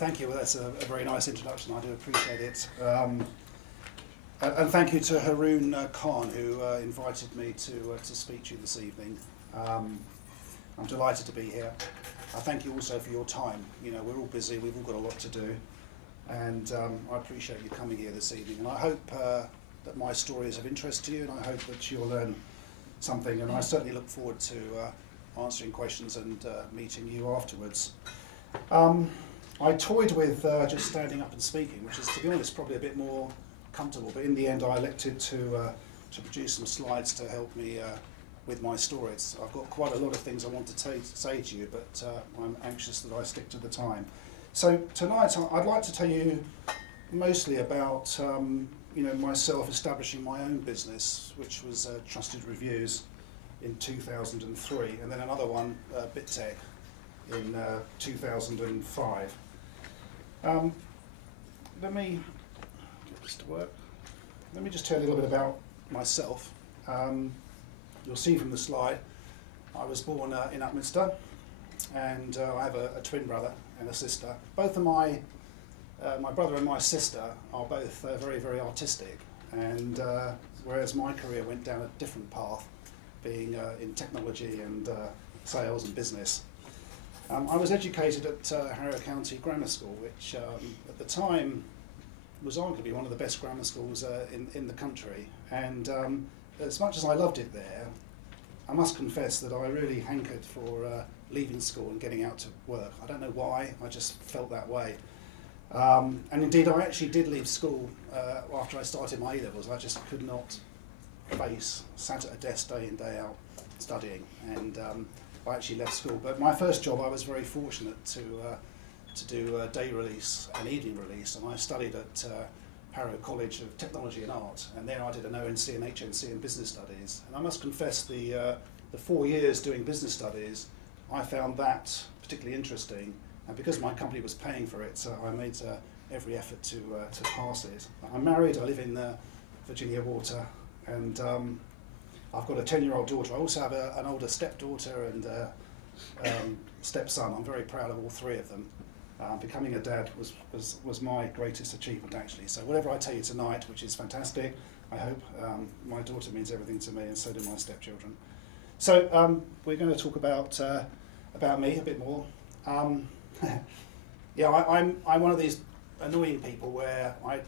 Thank you. Well, that's a very nice introduction. I do appreciate it. And thank you to Haroon Khan, who invited me to speak to you this evening. I'm delighted to be here. I thank you also for your time. You know, we're all busy, we've all got a lot to do, and I appreciate you coming here this evening. And I hope that my story is of interest to you, and I hope that you'll learn something, and I certainly look forward to answering questions and meeting you afterwards. I toyed with just standing up and speaking, which is, to be honest, probably a bit more comfortable, but in the end I elected to produce some slides to help me with my stories. I've got quite a lot of things I want to say to you, but I'm anxious that I stick to the time. So tonight I'd like to tell you mostly about myself establishing my own business, which was Trusted Reviews in 2003, and then another one, BitTech, in 2005. Let me get this to work. Let me just tell you a little bit about myself. You'll see from the slide, I was born in Upminster, and I have a twin brother and a sister. Both of my brother and my sister are both very, very artistic, and whereas my career went down a different path, being in technology and sales and business. I was educated at Harrow County Grammar School, which at the time was arguably one of the best grammar schools in the country. And as much as I loved it there, I must confess that I really hankered for leaving school and getting out to work. I don't know why, I just felt that way. And indeed, I actually did leave school after I started my A-levels. I just could not sat at a desk day in, day out, studying, and I actually left school. But my first job, I was very fortunate to do day release and evening release, and I studied at Harrow College of Technology and Art, and there I did an ONC and HNC in business studies. And I must confess, the 4 years doing business studies, I found that particularly interesting, and because my company was paying for it, so I made every effort to pass it. I'm married, I live in Virginia Water, and I've got a 10-year-old daughter. I also have an older stepdaughter and stepson. I'm very proud of all three of them. Becoming a dad was my greatest achievement, actually. So whatever I tell you tonight, which is fantastic, I hope, my daughter means everything to me, and so do my stepchildren. So we're going to talk about me a bit more. Yeah, I'm one of these annoying people where I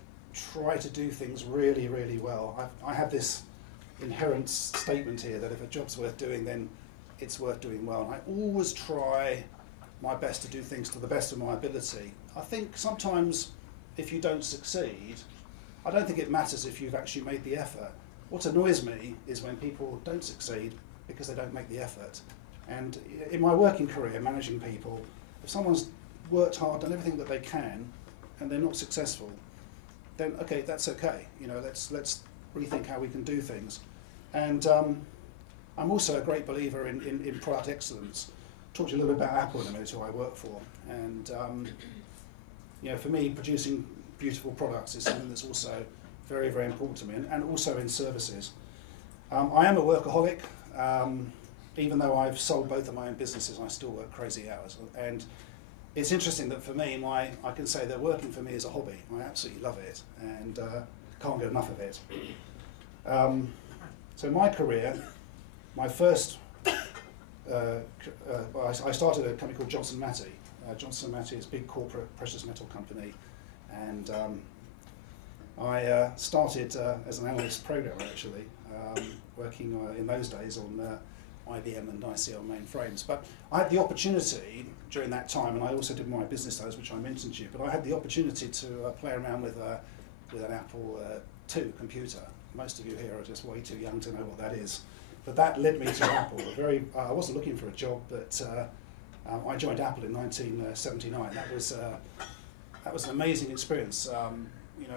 try to do things really, really well. I have this inherent statement here that if a job's worth doing, then it's worth doing well. And I always try my best to do things to the best of my ability. I think sometimes if you don't succeed, I don't think it matters if you've actually made the effort. What annoys me is when people don't succeed because they don't make the effort. And in my working career, managing people, if someone's worked hard, done everything that they can, and they're not successful, then okay, that's okay. You know, let's rethink how we can do things. And I'm also a great believer in product excellence. Talk to you a little bit about Apple in a minute, who I work for. And for me, producing beautiful products is something that's also very, very important to me, and also in services. I am a workaholic. Even though I've sold both of my own businesses, I still work crazy hours. And it's interesting that for me, I can say that working for me is a hobby. I absolutely love it, and can't get enough of it. So my career, my first, I started a company called Johnson Matthey. Johnson Matthey is a big corporate precious metal company, and I started as an analyst programmer, actually, working in those days on IBM and ICL mainframes. But I had the opportunity during that time, and I also did my business studies, which I mentioned to you, but I had the opportunity to play around with an Apple II computer. Most of you here are just way too young to know what that is. But that led me to Apple. I wasn't looking for a job, but I joined Apple in 1979. That was an amazing experience.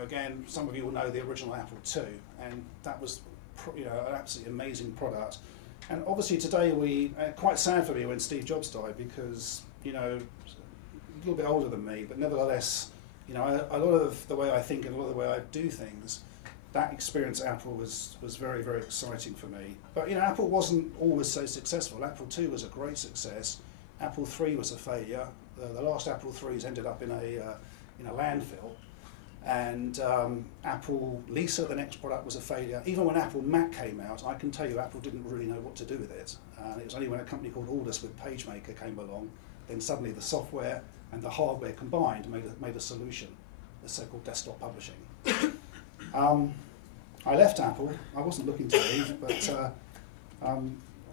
Again, some of you will know the original Apple II, and that was an absolutely amazing product. And obviously today quite sad for me when Steve Jobs died, because, a little bit older than me, but nevertheless, a lot of the way I think and a lot of the way I do things, that experience at Apple was very, very exciting for me. But Apple wasn't always so successful. Apple II was a great success. Apple III was a failure. The last Apple IIIs ended up in a landfill, and Apple Lisa, the next product, was a failure. Even when Apple Mac came out, I can tell you Apple didn't really know what to do with it. And it was only when a company called Aldus with PageMaker came along, then suddenly the software and the hardware combined made a solution, the so-called desktop publishing. I left Apple. I wasn't looking to leave, but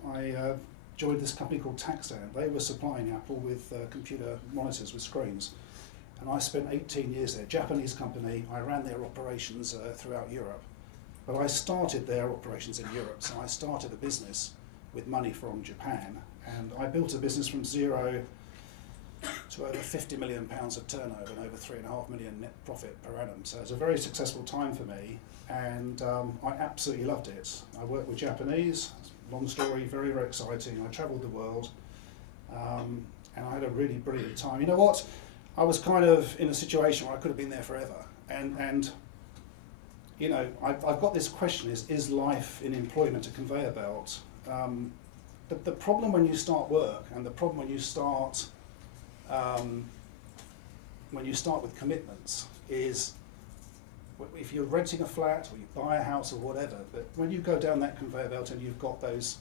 I joined this company called Taxan. They were supplying Apple with computer monitors with screens. And I spent 18 years there. Japanese company. I ran their operations throughout Europe. But I started their operations in Europe. So I started a business with money from Japan. And I built a business from zero to over £50 million of turnover and over £3.5 million net profit per annum. So it's a very successful time for me, and I absolutely loved it. I worked with Japanese, long story, very, very exciting. I travelled the world, and I had a really brilliant time. You know what? I was kind of in a situation where I could have been there forever. And you know, I've got this question, is life in employment a conveyor belt? The problem when you start work, and the problem when you start with commitments, is if you're renting a flat or you buy a house or whatever, but when you go down that conveyor belt and you've got those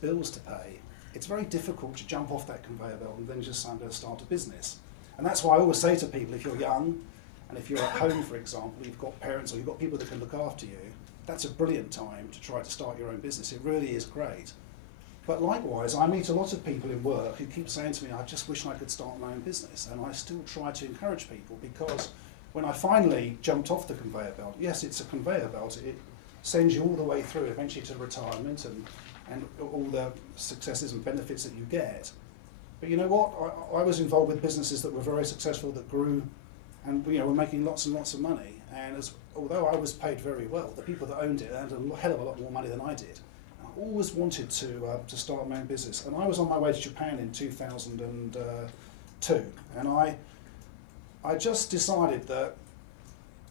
bills to pay, it's very difficult to jump off that conveyor belt and then just say, I'm going to start a business. And that's why I always say to people, if you're young and if you're at home, for example, you've got parents or you've got people that can look after you, that's a brilliant time to try to start your own business. It really is great. But likewise, I meet a lot of people in work who keep saying to me, I just wish I could start my own business. And I still try to encourage people, because when I finally jumped off the conveyor belt, yes, it's a conveyor belt, it sends you all the way through eventually to retirement and all the successes and benefits that you get. But you know what? I was involved with businesses that were very successful, that grew, and were making lots and lots of money. And although I was paid very well, the people that owned it earned a hell of a lot more money than I did. Always wanted to start my own business, and I was on my way to Japan in 2002, and I just decided that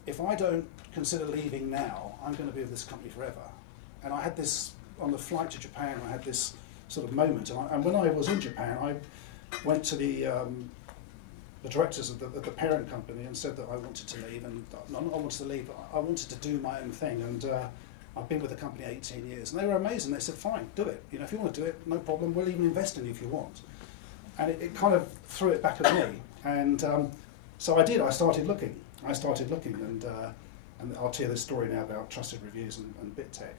if I don't consider leaving now, I'm going to be with this company forever. And I had this, on the flight to Japan, I had this sort of moment, and when I was in Japan, I went to the directors of the parent company and said that I wanted to leave, and not I wanted to leave, but I wanted to do my own thing, and I've been with the company 18 years, and they were amazing. They said, fine, do it. If you want to do it, no problem. We'll even invest in you if you want. And it kind of threw it back at me. And so I did. I started looking, and I'll tell you this story now about trusted reviews and BitTech.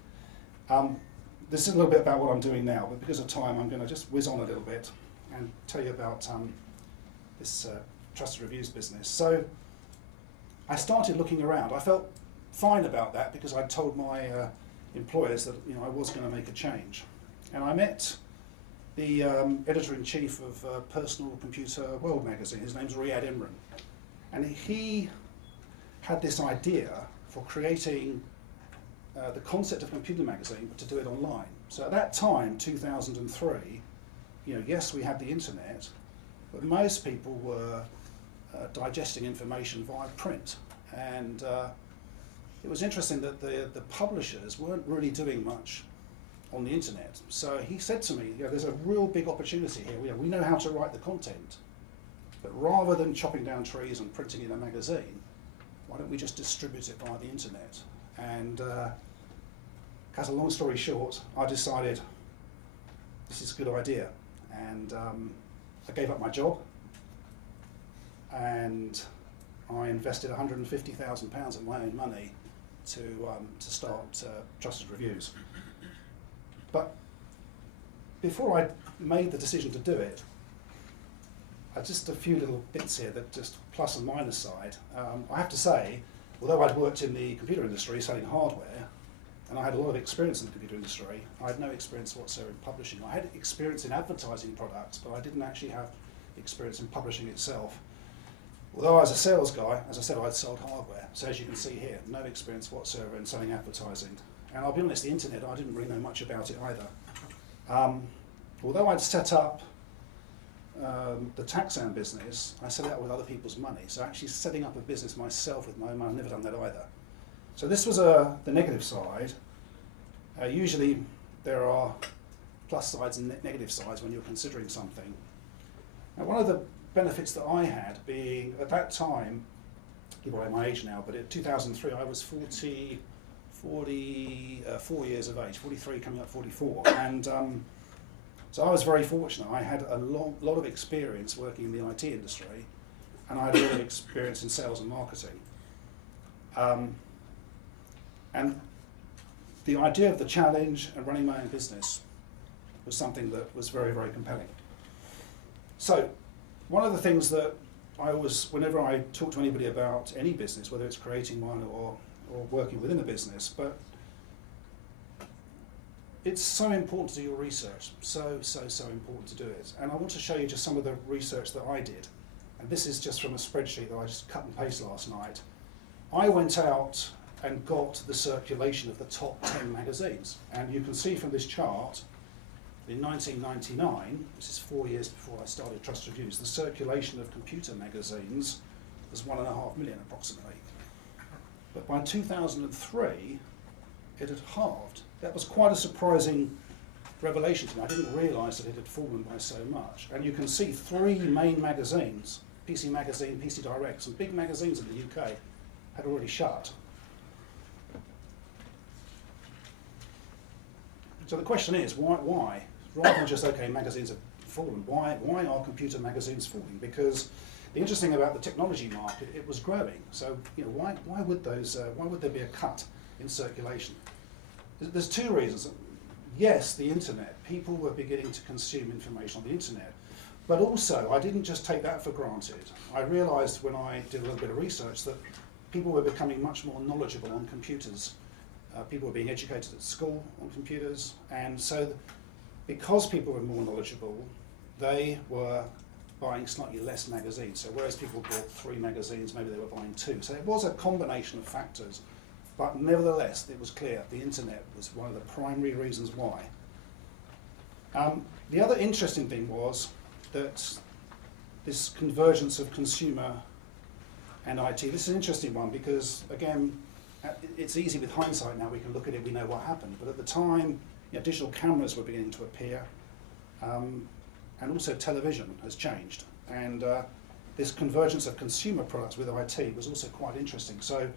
This is a little bit about what I'm doing now, but because of time, I'm going to just whiz on a little bit and tell you about this trusted reviews business. So I started looking around. I felt fine about that because I told my employers that I was going to make a change, and I met the editor-in-chief of Personal Computer World magazine. His name's Riyad Imran, and he had this idea for creating the concept of a computer magazine, but to do it online. So at that time, 2003, yes, we had the internet, but most people were digesting information via print, and it was interesting that the publishers weren't really doing much on the internet. So he said to me, there's a real big opportunity here. We know how to write the content, but rather than chopping down trees and printing in a magazine, why don't we just distribute it via the internet? And cut a long story short, I decided this is a good idea. And I gave up my job, and I invested £150,000 of my own money to start Trusted Reviews. But before I made the decision to do it, just a few little bits here that just plus and minus side. I have to say, although I'd worked in the computer industry selling hardware, and I had a lot of experience in the computer industry, I had no experience whatsoever in publishing. I had experience in advertising products, but I didn't actually have experience in publishing itself. Although I was a sales guy, as I said, I'd sold hardware. So as you can see here, no experience whatsoever in selling advertising. And I'll be honest, the internet, I didn't really know much about it either. Although I'd set up the Taxan business, I set it up with other people's money. So actually setting up a business myself with my own money, I've never done that either. So this was the negative side. Usually there are plus sides and negative sides when you're considering something. Now one of the benefits that I had being, at that time, give away my age now, but in 2003 I was 44 years of age, 43 coming up 44, and so I was very fortunate. I had a lot of experience working in the IT industry, and I had a lot of experience in sales and marketing. And the idea of the challenge and running my own business was something that was very, very compelling. So one of the things that I always, whenever I talk to anybody about any business, whether it's creating one or working within a business, but it's so important to do your research, so important to do it. And I want to show you just some of the research that I did. And this is just from a spreadsheet that I just cut and paste last night. I went out and got the circulation of the top 10 magazines. And you can see from this chart, in 1999, this is 4 years before I started Trust Reviews, the circulation of computer magazines was 1.5 million approximately. But by 2003, it had halved. That was quite a surprising revelation to me. I didn't realise that it had fallen by so much. And you can see 3 main magazines, PC Magazine, PC Direct, some big magazines in the UK, had already shut. So the question is, why? Rather than just, okay, magazines have fallen, why are computer magazines falling? Because the interesting about the technology market, it was growing. So, you know, why would there be a cut in circulation? There's 2 reasons. Yes, the internet. People were beginning to consume information on the internet. But also, I didn't just take that for granted. I realised when I did a little bit of research that people were becoming much more knowledgeable on computers. People were being educated at school on computers, and so because people were more knowledgeable, they were buying slightly less magazines. So whereas people bought 3 magazines, maybe they were buying 2. So it was a combination of factors, but nevertheless, it was clear the internet was one of the primary reasons why. The other interesting thing was that this convergence of consumer and IT, this is an interesting one because, again, it's easy with hindsight now, we can look at it, we know what happened, but at the time, you know, digital cameras were beginning to appear, and also television has changed, and this convergence of consumer products with IT was also quite interesting. So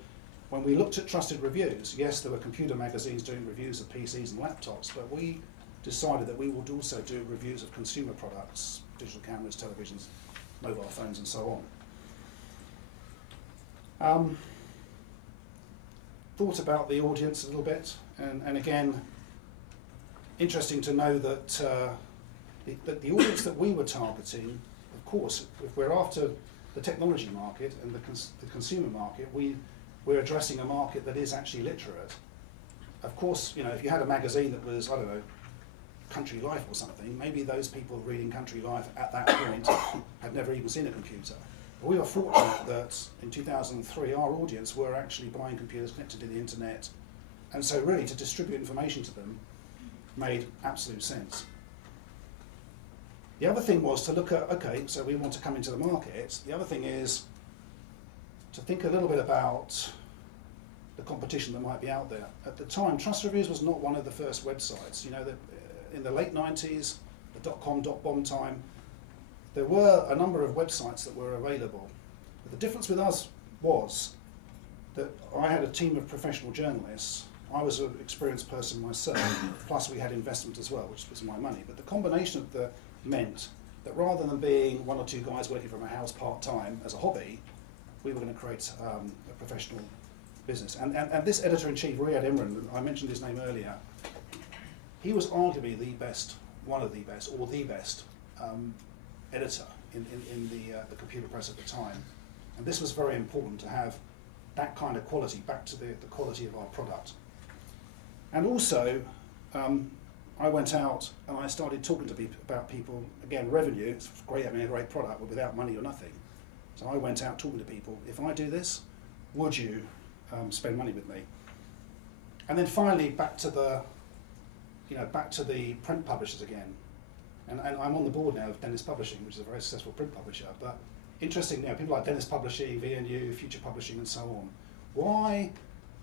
when we looked at trusted reviews, yes, there were computer magazines doing reviews of PCs and laptops, but we decided that we would also do reviews of consumer products, digital cameras, televisions, mobile phones, and so on. Thought about the audience a little bit, and again, interesting to know that the audience that we were targeting, of course, if we're after the technology market and the consumer market, we're addressing a market that is actually literate. Of course, you know, if you had a magazine that was, I don't know, Country Life or something, maybe those people reading Country Life at that point had never even seen a computer. We were fortunate that in 2003 our audience were actually buying computers connected to the internet, and so really to distribute information to them made absolute sense. The other thing was to look at, okay, so we want to come into the market. The other thing is to think a little bit about the competition that might be out there. At the time, Trust Reviews was not one of the first websites. You know, in the late 90s, the .com, .bomb time, there were a number of websites that were available. But the difference with us was that I had a team of professional journalists. I was an experienced person myself, plus we had investment as well, which was my money. But the combination of the meant that rather than being 1 or 2 guys working from a house part-time as a hobby, we were going to create a professional business. And this editor-in-chief, Riyad Imran, I mentioned his name earlier, he was arguably the best, one of the best, or the best editor in the computer press at the time. And this was very important to have that kind of quality, back to the quality of our product. And also, I went out and I started talking to people about people, again, revenue, it's great having a great product, but without money or nothing. So I went out talking to people, if I do this, would you spend money with me? And then finally, back to the print publishers again. And I'm on the board now of Dennis Publishing, which is a very successful print publisher. But interesting, you know, people like Dennis Publishing, VNU, Future Publishing, and so on. Why?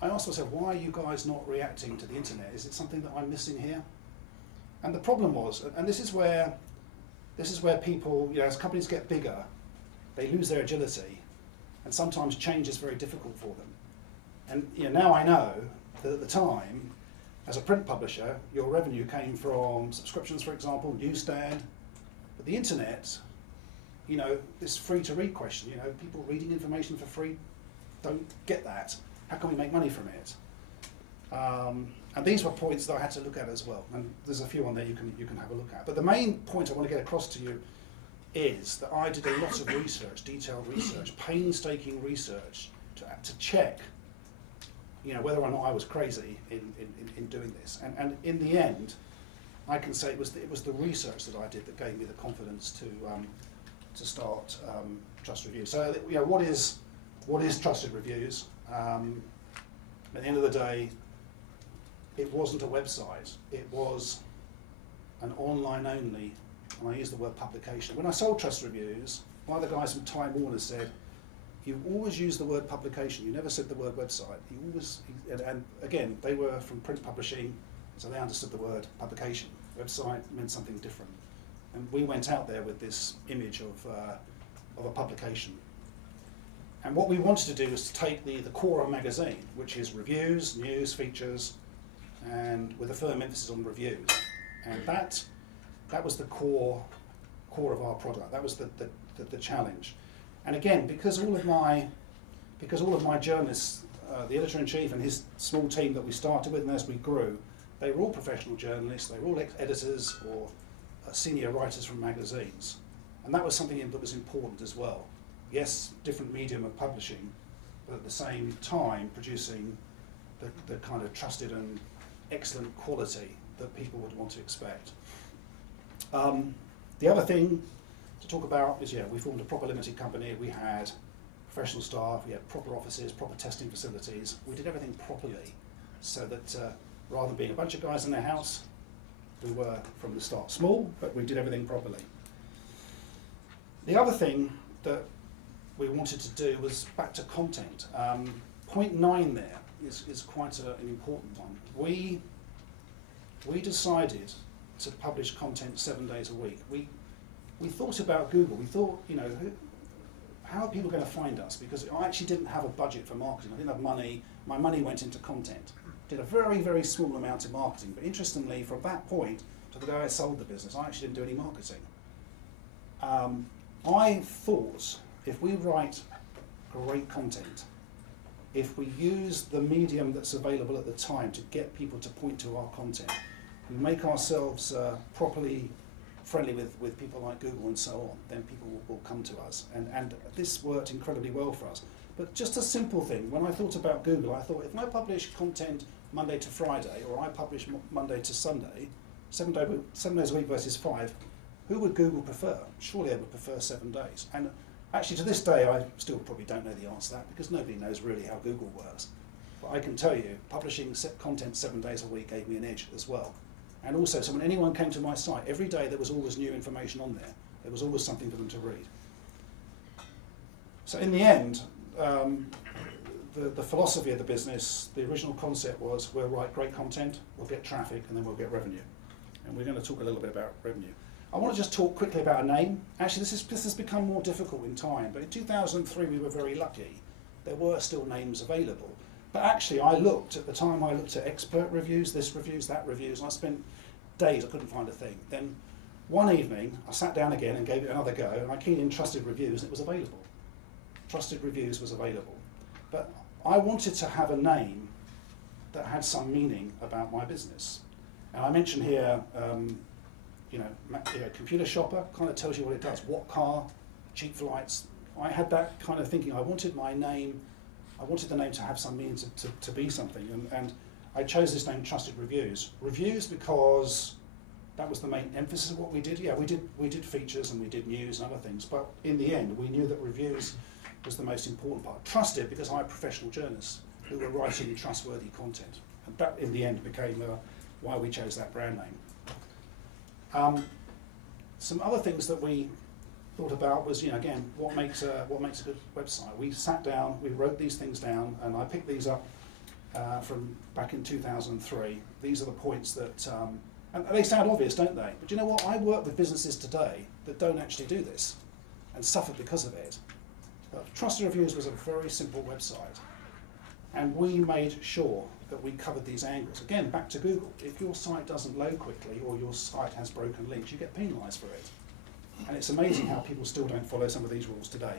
I asked myself, why are you guys not reacting to the internet? Is it something that I'm missing here? And the problem was, and this is where people, you know, as companies get bigger, they lose their agility, and sometimes change is very difficult for them. And now I know that at the time, as a print publisher, your revenue came from subscriptions, for example, newsstand, but the internet, this free to read question, people reading information for free don't get that. How can we make money from it? And these were points that I had to look at as well, and there's a few on there you can have a look at. But the main point I want to get across to you is that I did a lot of research, detailed research, painstaking research to check, whether or not I was crazy in doing this. And in the end, I can say it was the research that I did that gave me the confidence to start Trust Reviews. So what is Trusted Reviews? At the end of the day, it wasn't a website. It was an online only, and I use the word publication. When I sold Trust Reviews, one of the guys from Time Warner said, "You always use the word publication. You never said the word website." And again, they were from print publishing, so they understood the word publication. Website meant something different, and we went out there with this image of a publication. And what we wanted to do was to take the core of a magazine, which is reviews, news, features, and with a firm emphasis on reviews. And that was the core of our product. That was the challenge. And again, because all of my journalists, the editor-in-chief and his small team that we started with, and as we grew, they were all professional journalists. They were all editors or senior writers from magazines, and that was something that was important as well. Yes, different medium of publishing, but at the same time producing the kind of trusted and excellent quality that people would want to expect. The other thing to talk about is, we formed a proper limited company. We had professional staff, we had proper offices, proper testing facilities. We did everything properly, so that rather than being a bunch of guys in their house, we were from the start small, but we did everything properly. The other thing that we wanted to do was back to content. Point 9 there is quite an important one. We decided to publish content 7 days a week. We thought about Google. We thought, how are people going to find us? Because I actually didn't have a budget for marketing. I didn't have money. My money went into content. Did a very, very small amount of marketing. But interestingly, from that point to the day I sold the business, I actually didn't do any marketing. I thought, if we write great content, if we use the medium that's available at the time to get people to point to our content, we make ourselves properly friendly with people like Google and so on, then people will come to us. And this worked incredibly well for us. But just a simple thing, when I thought about Google, I thought, if I publish content Monday to Friday, or I publish Monday to Sunday, 7 days a week versus 5, who would Google prefer? Surely they would prefer 7 days. And actually, to this day, I still probably don't know the answer to that, because nobody knows really how Google works. But I can tell you, publishing content 7 days a week gave me an edge as well. And also, so when anyone came to my site, every day there was always new information on there. There was always something for them to read. So in the end, the philosophy of the business, the original concept was, we'll write great content, we'll get traffic, and then we'll get revenue. And we're going to talk a little bit about revenue. I want to just talk quickly about a name. Actually, this has become more difficult in time, but in 2003 we were very lucky. There were still names available. But actually, I looked at expert reviews, this reviews, that reviews, and I spent days, I couldn't find a thing. Then one evening, I sat down again and gave it another go, and I keyed in Trusted Reviews, and it was available. Trusted Reviews was available. But I wanted to have a name that had some meaning about my business. And I mentioned here, computer shopper, kind of tells you what it does. What car, cheap flights. I had that kind of thinking. I wanted the name to have some meaning, to be something. And I chose this name, Trusted Reviews. Reviews because that was the main emphasis of what we did. Yeah, we did features and we did news and other things, but in the end, we knew that reviews was the most important part. Trusted because I had professional journalists who were writing trustworthy content. And that, in the end, became why we chose that brand name. Some other things that we thought about was, again, what makes a good website. We sat down, we wrote these things down, and I picked these up from back in 2003. These are the points that, and they sound obvious, don't they? But you know what? I work with businesses today that don't actually do this and suffer because of it. Trusted Reviews was a very simple website, and we made sure that we covered these angles. Again, back to Google. If your site doesn't load quickly or your site has broken links, you get penalised for it. And it's amazing how people still don't follow some of these rules today.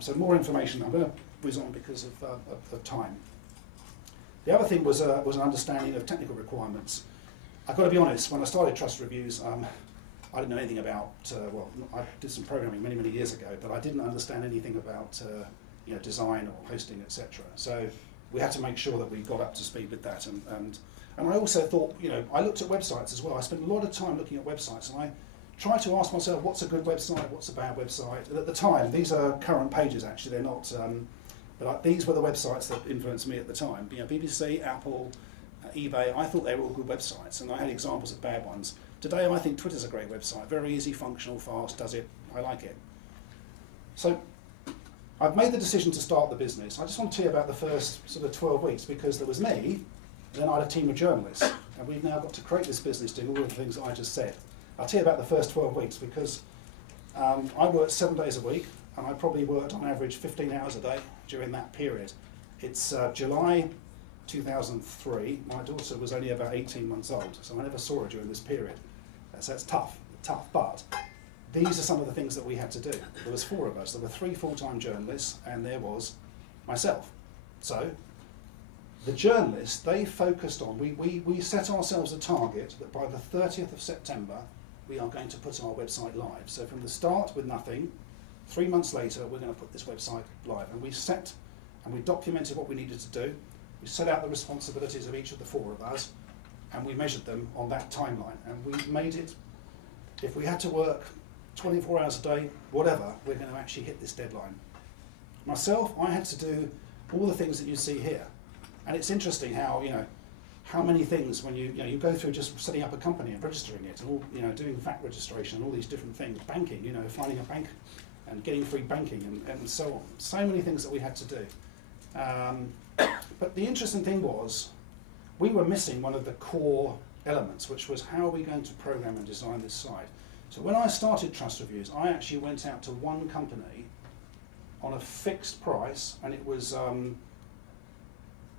So more information. I'm going to whiz on because of time. The other thing was an understanding of technical requirements. I've got to be honest, when I started Trust Reviews, I didn't know anything about, well, I did some programming many, many years ago, but I didn't understand anything about design or hosting, etc. So we had to make sure that we got up to speed with that. And I also thought, I looked at websites as well. I spent a lot of time looking at websites, and I tried to ask myself, what's a good website, what's a bad website? And at the time, these are current pages actually, they're not, but these were the websites that influenced me at the time. BBC, Apple, eBay, I thought they were all good websites, and I had examples of bad ones. Today I think Twitter's a great website, very easy, functional, fast, does it, I like it. So I've made the decision to start the business. I just want to tell you about the first sort of 12 weeks, because there was me, then I had a team of journalists, and we've now got to create this business doing all of the things that I just said. I'll tell you about the first 12 weeks because I worked 7 days a week, and I probably worked on average 15 hours a day during that period. It's July 2003. My daughter was only about 18 months old, so I never saw her during this period. So it's tough, but these are some of the things that we had to do. There was 4 of us. There were 3 full-time journalists, and there was myself. So the journalists, they focused on, we set ourselves a target that by the 30th of September, we are going to put our website live. So from the start with nothing, 3 months later, we're going to put this website live. And we set and we documented what we needed to do. We set out the responsibilities of each of the 4 of us, and we measured them on that timeline. And we made it, if we had to work 24 hours a day, whatever, we're going to actually hit this deadline. Myself, I had to do all the things that you see here. And it's interesting how, how many things when you go through just setting up a company and registering it, and all, doing VAT registration and all these different things, banking, finding a bank and getting free banking and so on. So many things that we had to do. But the interesting thing was, we were missing one of the core elements, which was how are we going to program and design this site. So when I started Trust Reviews, I actually went out to one company on a fixed price, and it was,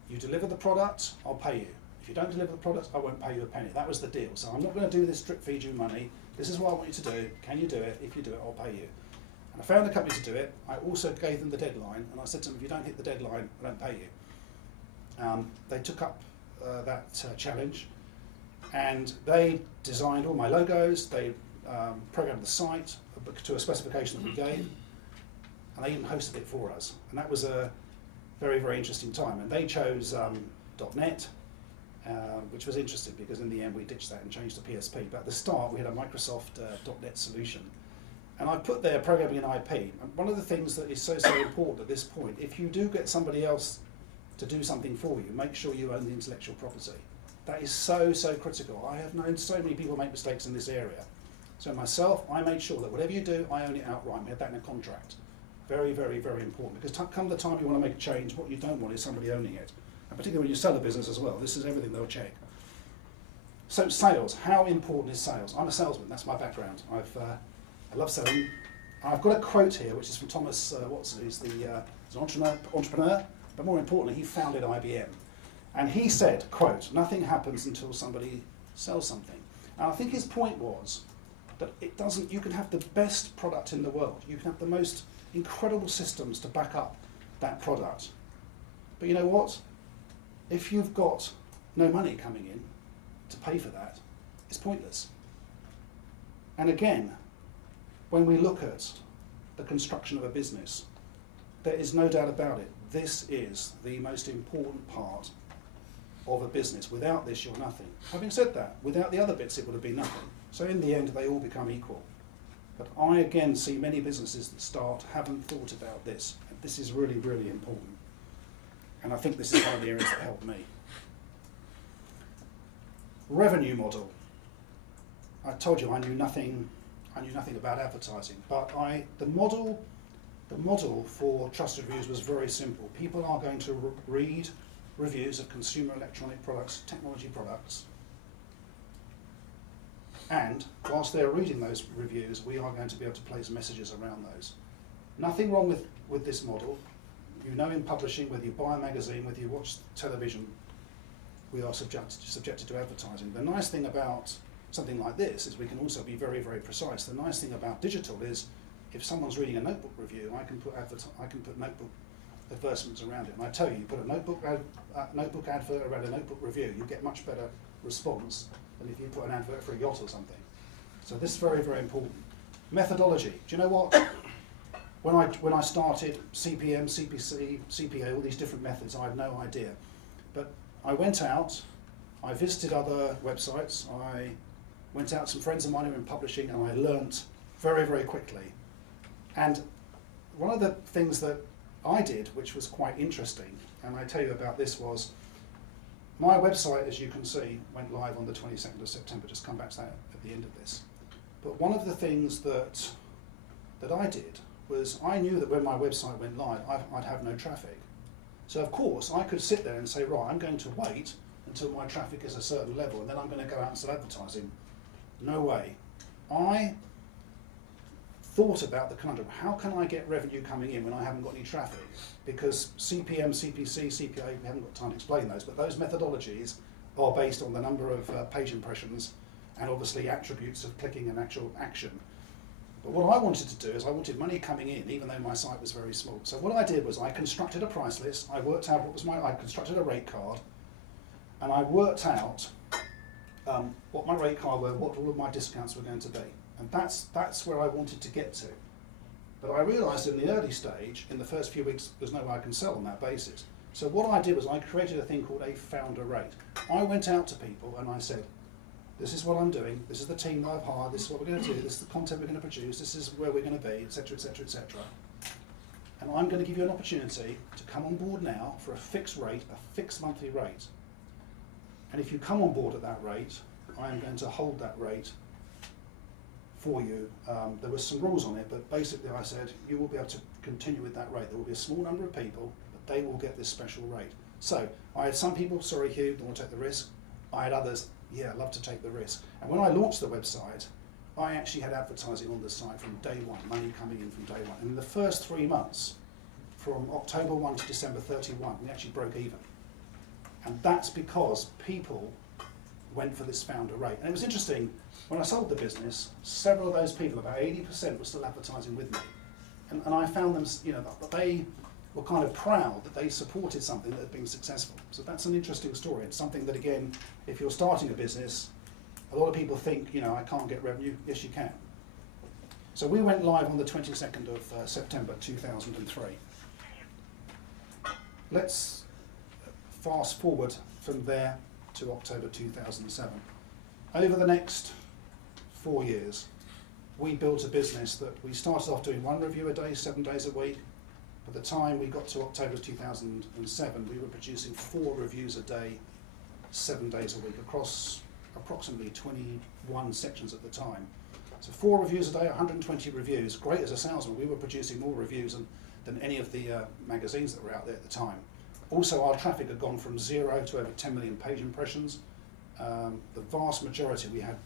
you deliver the product, I'll pay you. If you don't deliver the product, I won't pay you a penny. That was the deal. So I'm not going to do this drip feed you money. This is what I want you to do. Can you do it? If you do it, I'll pay you. And I found a company to do it. I also gave them the deadline, and I said to them, if you don't hit the deadline, I don't pay you. They took up that challenge, and they designed all my logos. They programmed the site to a specification that we gave, and they even hosted it for us. And that was a very, very interesting time. And they chose .NET, which was interesting because in the end we ditched that and changed to PSP. But at the start we had a Microsoft .NET solution. And I put there programming and IP. And one of the things that is so important at this point, if you do get somebody else to do something for you, make sure you own the intellectual property. That is so critical. I have known so many people make mistakes in this area. So myself, I made sure that whatever you do, I own it outright. We had that in a contract. Very, very, very important, because come the time you want to make a change, what you don't want is somebody owning it. And particularly when you sell a business as well, this is everything they'll check. So sales, how important is sales? I'm a salesman, that's my background. I love selling. I've got a quote here, which is from Thomas Watson, who's he's an entrepreneur, but more importantly, he founded IBM. And he said, quote, "Nothing happens until somebody sells something." And I think his point was that you can have the best product in the world, you can have the most incredible systems to back up that product. But you know what? If you've got no money coming in to pay for that, it's pointless. And again, when we look at the construction of a business, there is no doubt about it, this is the most important part of a business. Without this, you're nothing. Having said that, without the other bits, it would have been nothing. So in the end, they all become equal. But I again see many businesses that start haven't thought about this. This is really, really important. And I think this is one of the areas that helped me. Revenue model. I told you I knew nothing about advertising, but the model for Trusted Reviews was very simple. People are going to read reviews of consumer electronic products, technology products, and whilst they're reading those reviews, we are going to be able to place messages around those. Nothing wrong with this model. You know, in publishing, whether you buy a magazine, whether you watch television, we are subjected to advertising. The nice thing about something like this is we can also be very, very precise. The nice thing about digital is if someone's reading a notebook review, I can put notebook advertisements around it. And I tell you, put a notebook advert around a notebook review, you get much better response than if you put an advert for a yacht or something. So this is very, very important. Methodology. Do you know what? When I started CPM, CPC, CPA, all these different methods, I had no idea. But I went out, I visited other websites, I went out, some friends of mine who were in publishing, and I learnt very, very quickly. And one of the things that I did, which was quite interesting, and I tell you about this, was my website, as you can see, went live on the 22nd of September. Just come back to that at the end of this. But one of the things that I did was I knew that when my website went live, I'd have no traffic. So of course, I could sit there and say, right, I'm going to wait until my traffic is a certain level, and then I'm going to go out and start advertising. No way. I thought about the conundrum, how can I get revenue coming in when I haven't got any traffic? Because CPM, CPC, CPA, we haven't got time to explain those, but those methodologies are based on the number of page impressions and obviously attributes of clicking and actual action. But what I wanted to do is I wanted money coming in, even though my site was very small. So what I did was I constructed a price list, I worked out I constructed a rate card, and I worked out what my rate card were, what all of my discounts were going to be. And that's where I wanted to get to. But I realised in the early stage, in the first few weeks, there's no way I can sell on that basis. So what I did was I created a thing called a founder rate. I went out to people and I said, this is what I'm doing, this is the team that I've hired, this is what we're going to do, this is the content we're going to produce, this is where we're going to be, etc., etc., etc. And I'm going to give you an opportunity to come on board now for a fixed rate, a fixed monthly rate. And if you come on board at that rate, I am going to hold that rate for you. There were some rules on it, but basically I said, you will be able to continue with that rate. There will be a small number of people, but they will get this special rate. So I had some people, sorry Hugh, don't want to take the risk. I had others, yeah, I'd love to take the risk. And when I launched the website, I actually had advertising on the site from day one, money coming in from day one. And in the first 3 months, from October 1 to December 31, we actually broke even. And that's because people went for this founder rate. And it was interesting, when I sold the business, several of those people, about 80%, were still advertising with me. And I found them, you know, that they were kind of proud that they supported something that had been successful. So that's an interesting story. It's something that, again, if you're starting a business, a lot of people think, you know, I can't get revenue. Yes, you can. So we went live on the 22nd of September 2003. Let's fast forward from there to October 2007. Over the next 4 years, we built a business that we started off doing 1 review a day, 7 days a week. By the time we got to October 2007, we were producing 4 reviews a day, 7 days a week, across approximately 21 sections at the time. So 4 reviews a day, 120 reviews. Great as a salesman, we were producing more reviews than any of the magazines that were out there at the time. Also, our traffic had gone from 0 to over 10 million page impressions. The vast majority, we had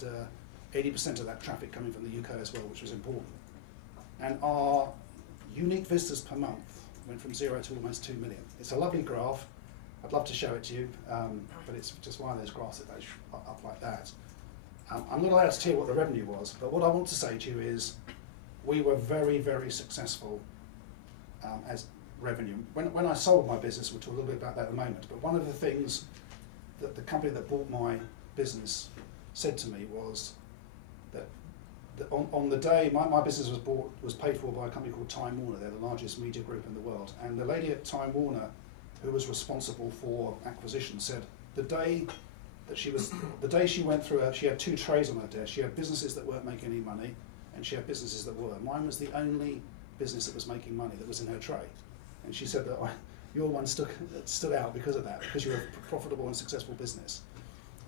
80% of that traffic coming from the UK as well, which was important. And our unique visitors per month went from 0 to almost 2 million. It's a lovely graph. I'd love to show it to you, but it's just one of those graphs that goes up like that. I'm not allowed to tell you what the revenue was, but what I want to say to you is we were very, very successful as revenue. When I sold my business, we'll talk a little bit about that in a moment, but one of the things that the company that bought my business said to me was that on the day my business was paid for by a company called Time Warner. They're the largest media group in the world, and the lady at Time Warner, who was responsible for acquisition, said the day she went through she had 2 trays on her desk. She had businesses that weren't making any money, and she had businesses that were. Mine was the only business that was making money that was in her tray, and she said that your one stood out because of that, because you're a profitable and successful business.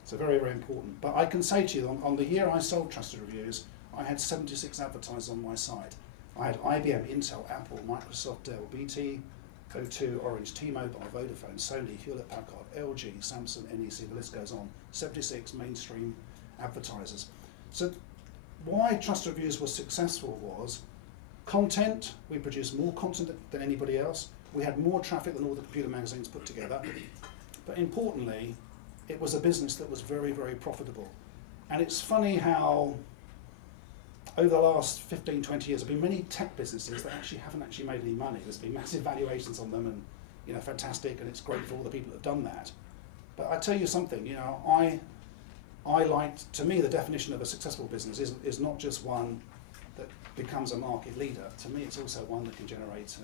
So very, very important. But I can say to you, on the year I sold Trusted Reviews, I had 76 advertisers on my site. I had IBM, Intel, Apple, Microsoft, Dell, BT, O2, Orange, T-Mobile, Vodafone, Sony, Hewlett-Packard, LG, Samsung, NEC, the list goes on. 76 mainstream advertisers. So why Trusted Reviews was successful was Content, we produced more content than anybody else. We had more traffic than all the computer magazines put together. But importantly, it was a business that was very, very profitable. And it's funny how over the last 15, 20 years, there have been many tech businesses that haven't actually made any money. There's been massive valuations on them and fantastic, and it's great for all the people that have done that. But I tell you something, to me, the definition of a successful business is not just one that becomes a market leader. To me, it's also one that can generate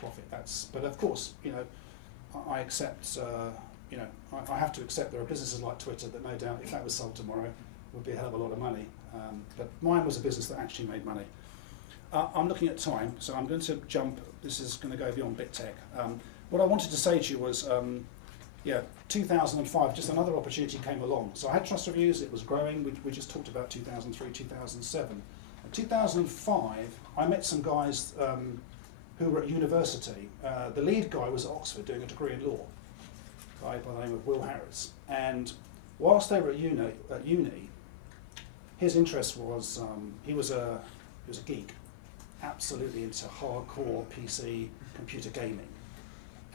profit. But of course, I accept, I have to accept there are businesses like Twitter that no doubt, if that was sold tomorrow, would be a hell of a lot of money. But mine was a business that actually made money. I'm looking at time, so I'm going to jump. This is going to go beyond BitTech. What I wanted to say to you was, 2005, just another opportunity came along. So I had Trust Reviews, it was growing. We just talked about 2003, 2007. In 2005, I met some guys who were at university. The lead guy was at Oxford doing a degree in law, a guy by the name of Will Harris. And whilst they were at uni, his interest was, he was a geek, absolutely into hardcore PC computer gaming.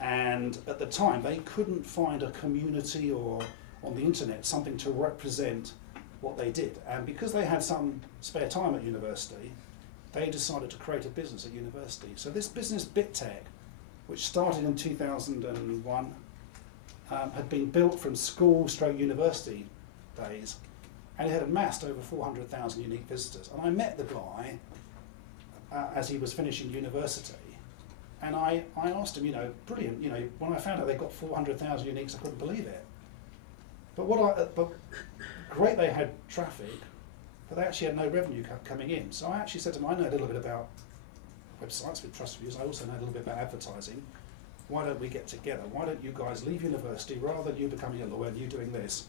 And at the time, they couldn't find a community or on the internet something to represent what they did. And because they had some spare time at university, they decided to create a business at university. So this business, BitTech, which started in 2001, had been built from school/university days, and it had amassed over 400,000 unique visitors. And I met the guy as he was finishing university. And I asked him, brilliant, when I found out they got 400,000 uniques, I couldn't believe it. But great they had traffic, but they actually had no revenue coming in. So I actually said to him, I know a little bit about websites with Trust Reviews, I also know a little bit about advertising. Why don't we get together? Why don't you guys leave university, rather than you becoming a lawyer and you doing this?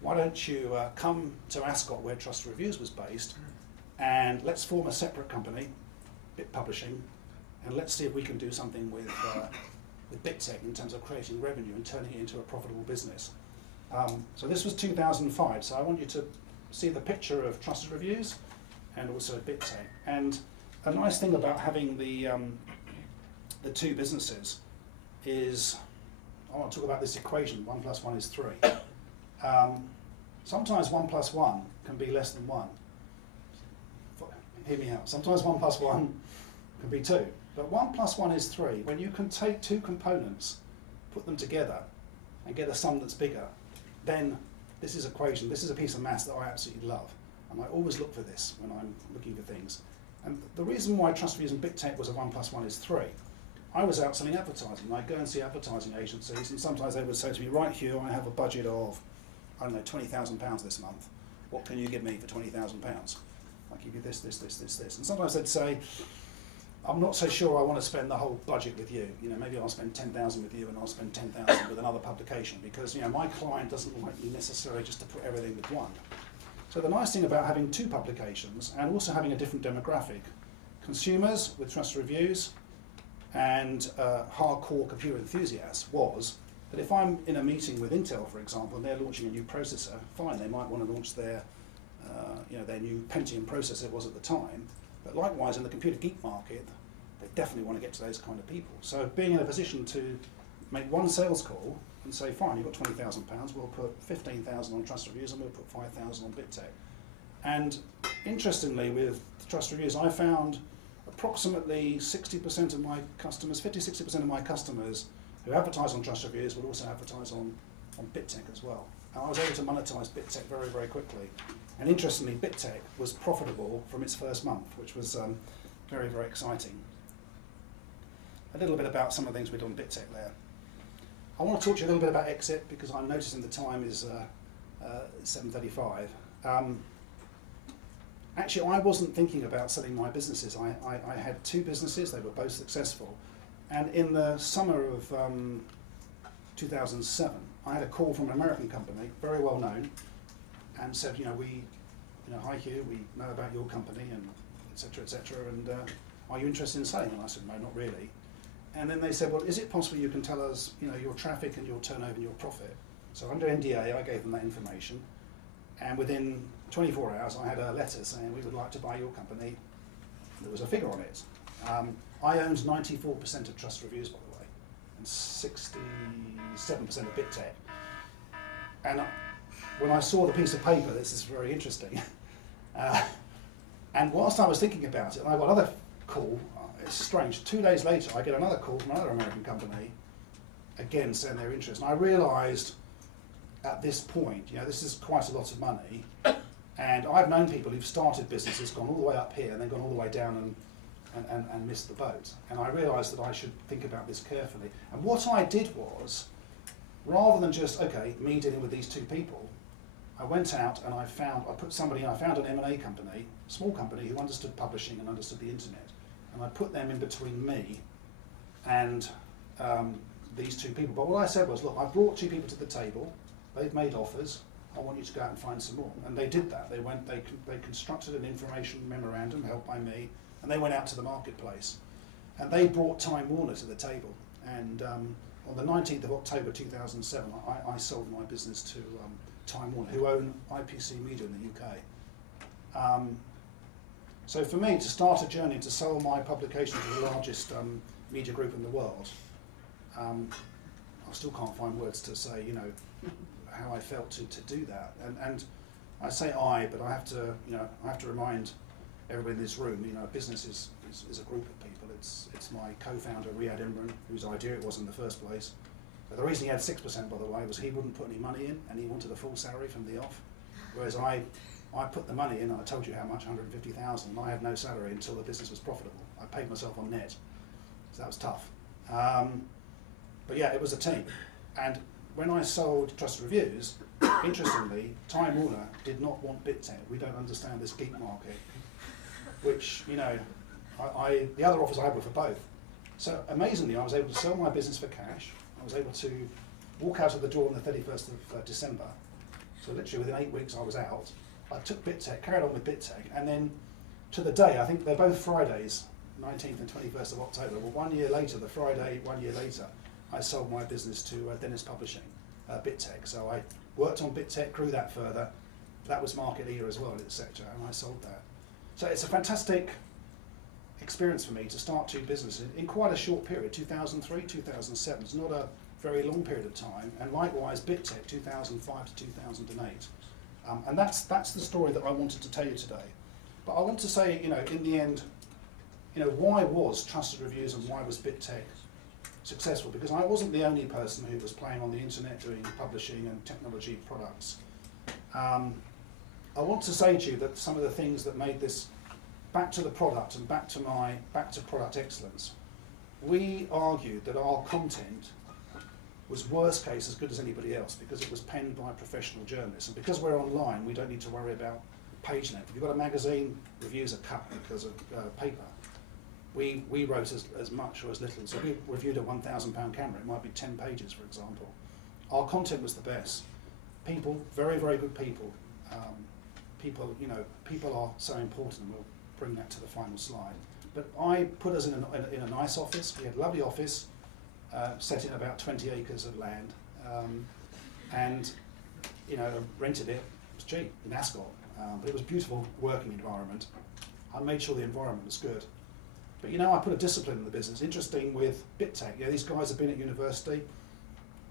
Why don't you come to Ascot, where Trust Reviews was based, and let's form a separate company, Bit Publishing, and let's see if we can do something with BitTech in terms of creating revenue and turning it into a profitable business. So this was 2005, so I want you to see the picture of Trusted Reviews and also BitTech. And a nice thing about having the two businesses is, I want to talk about this equation, 1 + 1 is 3. Sometimes 1 + 1 can be less than 1. Hear me out. Sometimes 1 + 1 can be 2. But 1 + 1 is 3. When you can take two components, put them together, and get a sum that's bigger, then this is a piece of maths that I absolutely love. And I always look for this when I'm looking for things. And the reason why Trust Reviews and BitTech was a 1 + 1 is 3. I was out selling advertising. I'd go and see advertising agencies, and sometimes they would say to me, right, Hugh, I have a budget of, I don't know, £20,000 this month. What can you give me for £20,000? I'll give you this, this, this, this, this. And sometimes they'd say, I'm not so sure I want to spend the whole budget with you. Maybe I'll spend 10,000 with you and I'll spend 10,000 with another publication, because my client doesn't like me necessarily just to put everything with one. So the nice thing about having two publications and also having a different demographic, consumers with Trust Reviews and hardcore computer enthusiasts, was that if I'm in a meeting with Intel, for example, and they're launching a new processor, fine, they might want to launch their new Pentium processor it was at the time. But likewise, in the computer geek market, they definitely want to get to those kind of people. So being in a position to make one sales call and say, fine, you've got £20,000, we'll put 15,000 on Trust Reviews and we'll put 5,000 on BitTech. And interestingly, with Trust Reviews, I found approximately 60% of my customers, 50-60% of my customers who advertise on Trust Reviews would also advertise on BitTech as well. And I was able to monetize BitTech very, very quickly. And interestingly, BitTech was profitable from its first month, which was very, very exciting. A little bit about some of the things we did on BitTech there. I want to talk to you a little bit about exit, because I'm noticing the time is 7:35. Actually, I wasn't thinking about selling my businesses. I had two businesses, they were both successful. And in the summer of 2007, I had a call from an American company, very well known, and said, hi Hugh, we know about your company, and et cetera, and are you interested in selling? And I said, no, not really. And then they said, well, is it possible you can tell us, your traffic and your turnover and your profit? So under NDA, I gave them that information, and within 24 hours, I had a letter saying, we would like to buy your company there was a figure on it. I owned 94% of Trust Reviews, by the way, and 67% of BitTech. And when I saw the piece of paper, this is very interesting. And whilst I was thinking about it, and I got another call, it's strange, 2 days later I get another call from another American company, again saying they're interested. And I realised at this point, this is quite a lot of money, and I've known people who've started businesses, gone all the way up here, and then gone all the way down and missed the boat. And I realised that I should think about this carefully. And what I did was, rather than just, me dealing with these two people, I went out and I found an M&A company, small company, who understood publishing and understood the internet. And I put them in between me and these two people. But what I said was, look, I've brought two people to the table, they've made offers, I want you to go out and find some more. And they did that. They constructed an information memorandum, helped by me, and they went out to the marketplace. And they brought Time Warner to the table. And on the 19th of October 2007, I sold my business to Time Warner, who own IPC Media in the UK. So for me, to start a journey to sell my publication to the largest media group in the world, I still can't find words to say, how I felt to do that. And I say but I have to remind everybody in this room, business is a group of people. It's my co-founder, Riyad Imran, whose idea it was in the first place. But the reason he had 6%, by the way, was he wouldn't put any money in, and he wanted a full salary from the off. Whereas I put the money in, and I told you how much, 150,000, and I had no salary until the business was profitable. I paid myself on net, so that was tough. But yeah, it was a team. And when I sold Trust Reviews, interestingly, Time Warner did not want BitTech. We don't understand this geek market, which, the other offers I had were for both. So amazingly, I was able to sell my business for cash. I was able to walk out of the door on the 31st of December. So literally within 8 weeks I was out. I took BitTech, carried on with BitTech, and then to the day, I think they're both Fridays, 19th and 21st of October. Well, 1 year later, the Friday, 1 year later, I sold my business to Dennis Publishing, BitTech. So I worked on BitTech, grew that further. That was market leader as well in its sector, and I sold that. So it's a fantastic experience for me to start two businesses in quite a short period, 2003, 2007. It's not a very long period of time, and likewise BitTech, 2005 to 2008. And that's the story that I wanted to tell you today. But I want to say, in the end, why was Trusted Reviews and why was BitTech successful? Because I wasn't the only person who was playing on the internet doing publishing and technology products. I want to say to you that some of the things that made this, back to the product and back to product excellence, we argued that our content was worst case as good as anybody else because it was penned by professional journalists. And because we're online, we don't need to worry about page length. If you've got a magazine, reviews are cut because of paper. We wrote as much or as little. So if we reviewed a £1,000 camera, it might be 10 pages, for example. Our content was the best. People, very, very good people. People are so important, and we'll bring that to the final slide. But I put us in a nice office. We had a lovely office, set in about 20 acres of land, and rented it. It was cheap in Ascot, but it was a beautiful working environment. I made sure the environment was good. But I put a discipline in the business. Interesting with BitTech, these guys have been at university.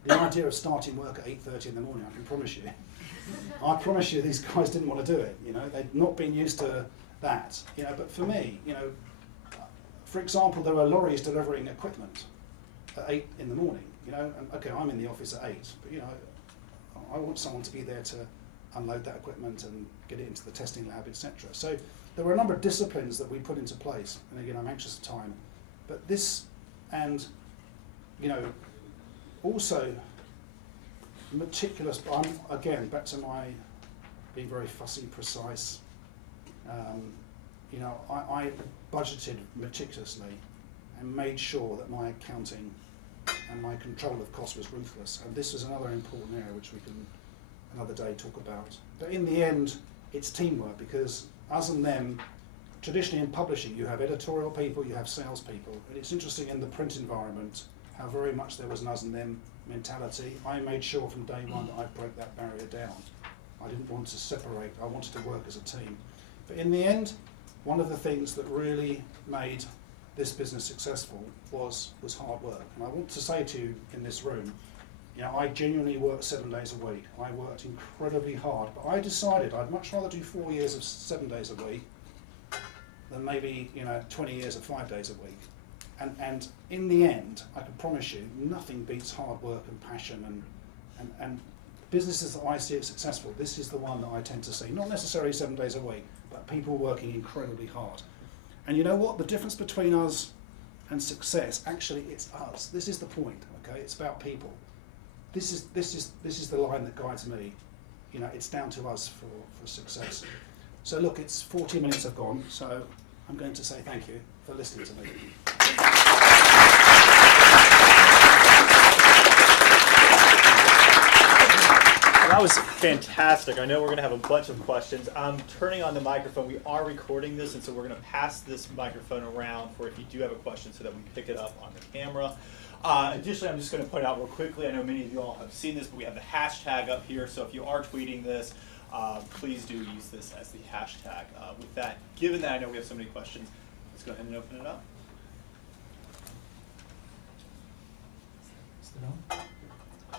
The idea of starting work at 8:30 in the morning, I can promise you, these guys didn't want to do it. They'd not been used to that. But for me, for example, there were lorries delivering equipment at 8 in the morning. And okay, I'm in the office at 8, but I want someone to be there to unload that equipment and get it into the testing lab, etc. So there were a number of disciplines that we put into place, and again, I'm anxious of time, but this, and also meticulous. Again, back to my being very fussy, precise. I budgeted meticulously and made sure that my accounting and my control of cost was ruthless. And this is another important area which we can another day talk about. But in the end, it's teamwork, because us and them, traditionally in publishing, you have editorial people, you have sales people. And it's interesting in the print environment how very much there was an us and them mentality. I made sure from day one that I broke that barrier down. I didn't want to separate, I wanted to work as a team. But in the end, one of the things that really made this business successful was hard work. And I want to say to you in this room, you know, I genuinely worked 7 days a week. I worked incredibly hard, but I decided I'd much rather do 4 years of 7 days a week than maybe, you know, 20 years of 5 days a week. And in the end, I can promise you, nothing beats hard work and passion and businesses that I see as successful. This is the one that I tend to see, not necessarily 7 days a week, but people working incredibly hard. And you know what? The difference between us and success, actually, it's us. This is the point. Okay, it's about people. This is the line that guides me. You know, it's down to us for success. So look, it's 40 minutes have gone, so I'm going to say thank you for listening to me. That was fantastic. I know we're going to have a bunch of questions. I'm turning on the microphone. We are recording this, and so we're going to pass this microphone around for if you do have a question so that we pick it up on the camera. Additionally, I'm just going to point out real quickly, I know many of you all have seen this, but we have the hashtag up here, so if you are tweeting this, please do use this as the hashtag. With that, given that I know we have so many questions, let's go ahead and open it up.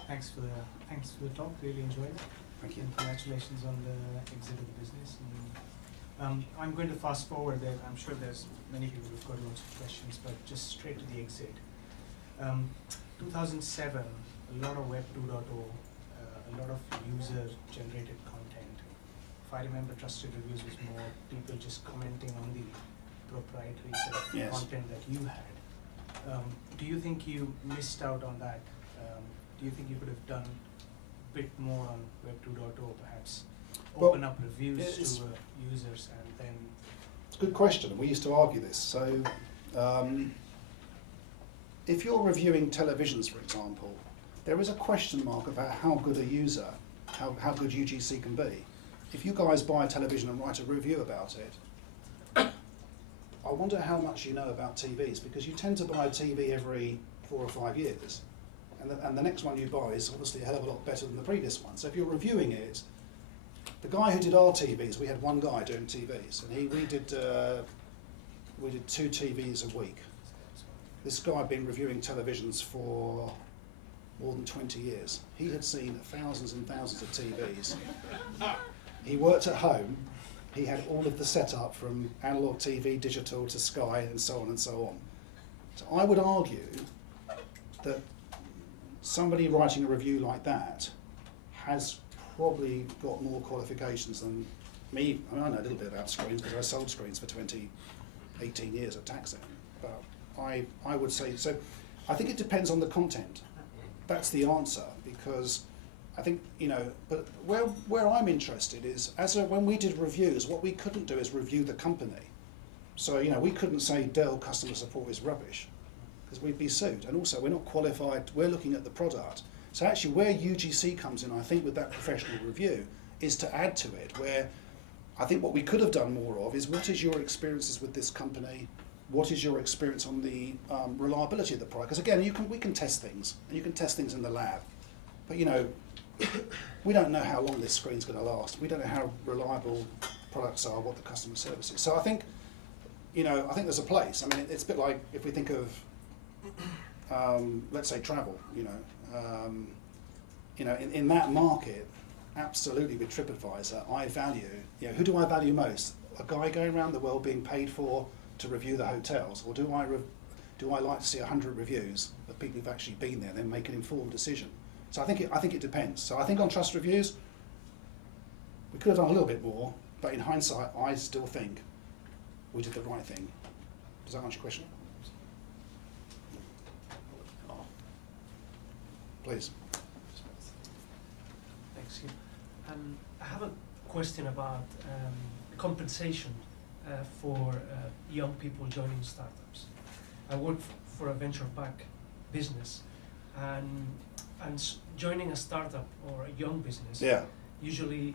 Thanks for the talk. Really enjoyed it. Thank you. And congratulations on the exit of the business. And, I'm going to fast forward there. I'm sure there's many people who've got lots of questions, but just straight to the exit. 2007, a lot of Web 2.0, a lot of user-generated content. If I remember, trusted reviews was more people just commenting on the proprietary sort of Yes. content that you had. Do you think you missed out on that? Do you think you could have done a bit more on Web 2.0, perhaps open up reviews to users and then? It's a good question, and we used to argue this. So, if you're reviewing televisions, for example, there is a question mark about how good a user, how good UGC can be. If you guys buy a television and write a review about it, I wonder how much you know about TVs, because you tend to buy a TV every 4 or 5 years. And the next one you buy is obviously a hell of a lot better than the previous one. So if you're reviewing it, the guy who did our TVs, we had one guy doing TVs, and we did 2 TVs a week. This guy had been reviewing televisions for more than 20 years. He had seen thousands and thousands of TVs. He worked at home. He had all of the setup from analog TV, digital to Sky, and so on and so on. So I would argue that somebody writing a review like that has probably got more qualifications than me. I mean, I know a little bit about screens because I sold screens for 18 years at Taxen. But I would say, so I think it depends on the content. That's the answer, because I think, you know, but where I'm interested is, when we did reviews, what we couldn't do is review the company. So, you know, we couldn't say Dell customer support is rubbish, because we'd be sued. And also, we're not qualified, we're looking at the product. So actually, where UGC comes in, I think, with that professional review, is to add to it, where I think what we could have done more of is, what is your experiences with this company? What is your experience on the reliability of the product? Because again, we can test things, and you can test things in the lab. But, you know, we don't know how long this screen's going to last. We don't know how reliable products are, what the customer service is. So I think, you know, I think there's a place. I mean, it's a bit like if we think of, let's say, travel. In that market, absolutely with TripAdvisor, I value. You know, who do I value most? A guy going around the world being paid for to review the hotels, or do I like to see 100 reviews of people who've actually been there and then make an informed decision? So I think it depends. So I think on trust reviews, we could have done a little bit more, but in hindsight, I still think we did the right thing. Does that answer your question? Please. Thanks, Hugh. I have a question about compensation for young people joining startups. I work for a venture-backed business, and joining a startup or a young business, usually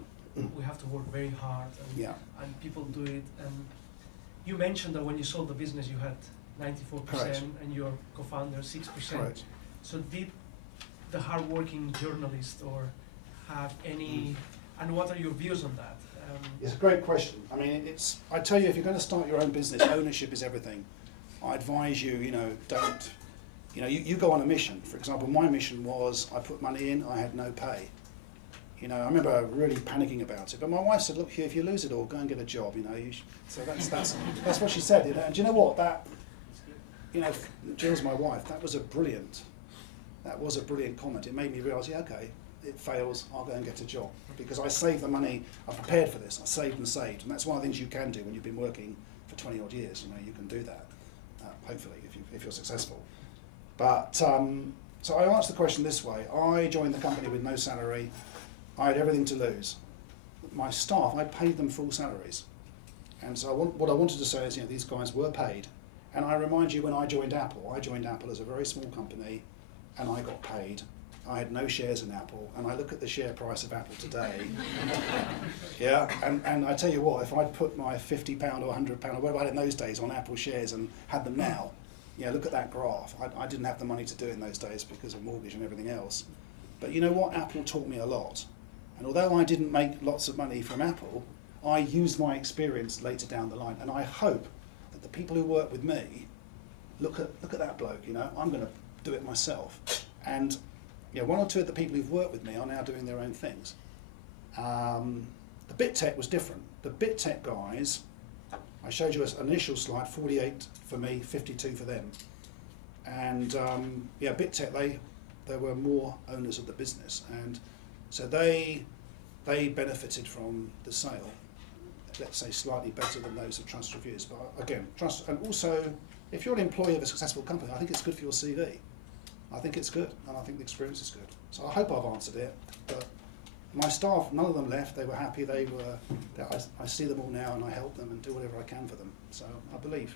we have to work very hard, and people do it. And you mentioned that when you sold the business, you had 94%, Correct. and your co-founder 6%. Correct. So did the hardworking journalist or have any? And what are your views on that? It's a great question. I mean, I tell you, if you're going to start your own business, ownership is everything. I advise you, don't, you go on a mission. For example, my mission was I put money in, I had no pay. I remember really panicking about it. But my wife said, look, Hugh, if you lose it all, go and get a job. So that's what she said. And do you know what? That, Jill's my wife. That was a brilliant comment. It made me realise, okay, it fails, I'll go and get a job. Because I saved the money, I prepared for this, I saved and saved. And that's one of the things you can do when you've been working for 20 odd years. You can do that, hopefully, if you're successful. But, so I answered the question this way. I joined the company with no salary. I had everything to lose. My staff, I paid them full salaries. And so what I wanted to say is, these guys were paid. And I remind you, when I joined Apple as a very small company, and I got paid. I had no shares in Apple, and I look at the share price of Apple today. Yeah, and I tell you what, if I'd put my £50 or £100 or whatever I had in those days on Apple shares and had them now, look at that graph. I didn't have the money to do it in those days because of mortgage and everything else. But you know what? Apple taught me a lot. And although I didn't make lots of money from Apple, I used my experience later down the line. And I hope that the people who work with me look at that bloke. I'm going to do it myself. And one or two of the people who've worked with me are now doing their own things. The BitTech was different. The BitTech guys, I showed you an initial slide, 48 for me, 52 for them. And BitTech, they were more owners of the business, and so they benefited from the sale. Let's say slightly better than those of Trust Reviews, but again, trust. And also, if you're an employee of a successful company, I think it's good for your CV. I think it's good, and I think the experience is good. So I hope I've answered it. But my staff, none of them left. They were happy. I see them all now, and I help them and do whatever I can for them. So I believe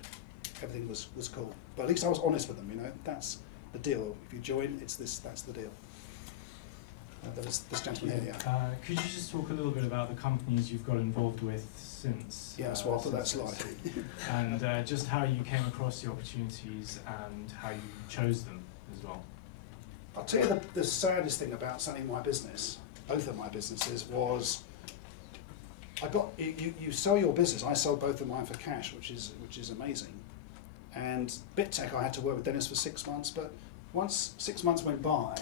everything was cool. But at least I was honest with them. That's the deal. If you join, that's the deal. There's this gentleman here. Yeah. Could you just talk a little bit about the companies you've got involved with since? Yeah, so I'll put that slide. And just how you came across the opportunities and how you chose them as well. I'll tell you the saddest thing about selling my business, both of my businesses, was you sell your business. I sold both of mine for cash, which is amazing. And BitTech, I had to work with Dennis for 6 months, but once 6 months went by,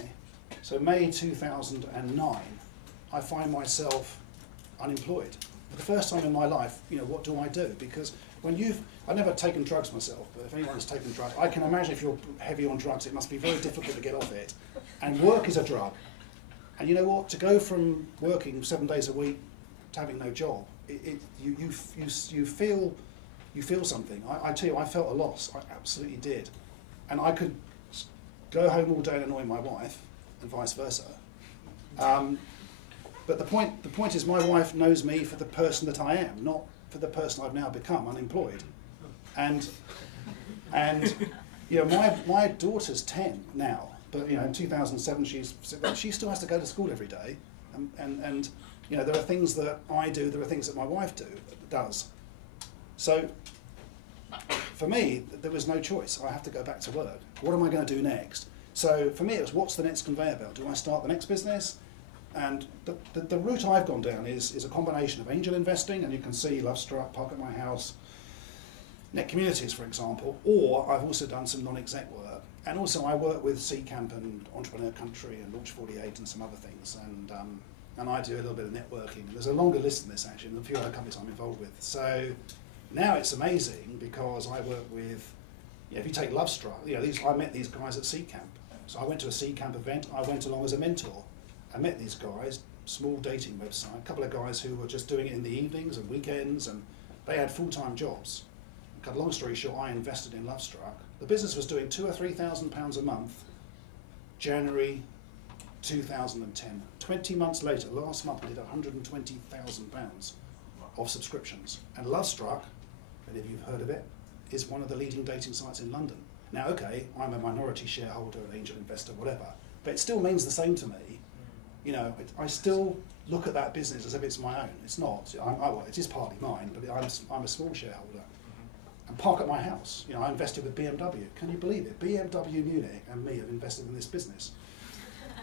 so May 2009, I find myself unemployed. For the first time in my life, what do I do? Because I've never taken drugs myself, but if anyone's taken drugs, I can imagine if you're heavy on drugs, it must be very difficult to get off it. And work is a drug. And you know what? To go from working 7 days a week to having no job, you feel something. I tell you, I felt a loss. I absolutely did. And I could go home all day and annoy my wife, and vice versa. But the point is, my wife knows me for the person that I am, not for the person I've now become, unemployed. And my daughter's 10 now, but in 2007 she still has to go to school every day, and there are things that I do, there are things that my wife does. So for me, there was no choice. I have to go back to work. What am I going to do next? So for me, it was, what's the next conveyor belt? Do I start the next business? And the route I've gone down is a combination of angel investing, and you can see Lovestruck, Park at My House, Net Communities, for example, or I've also done some non-exec work. And also I work with Camp and Entrepreneur Country and Launch 48 and some other things. And I do a little bit of networking. And there's a longer list than this, actually, and a few other companies I'm involved with. So now it's amazing because I work with, if you take Lovestruck, I met these guys at Camp. So I went to a Camp event, I went along as a mentor. I met these guys, small dating website, a couple of guys who were just doing it in the evenings and weekends, and they had full-time jobs. Cut a long story short, I invested in Lovestruck. The business was doing £2,000 or £3,000 a month, January 2010. 20 months later, last month, we did £120,000 of subscriptions. And Lovestruck, if you've heard of it, is one of the leading dating sites in London. Now, okay, I'm a minority shareholder, an angel investor, whatever, but it still means the same to me. I still look at that business as if it's my own. It's not. It is partly mine, but I'm a small shareholder. And Park at My House. I invested with BMW. Can you believe it? BMW Munich and me have invested in this business.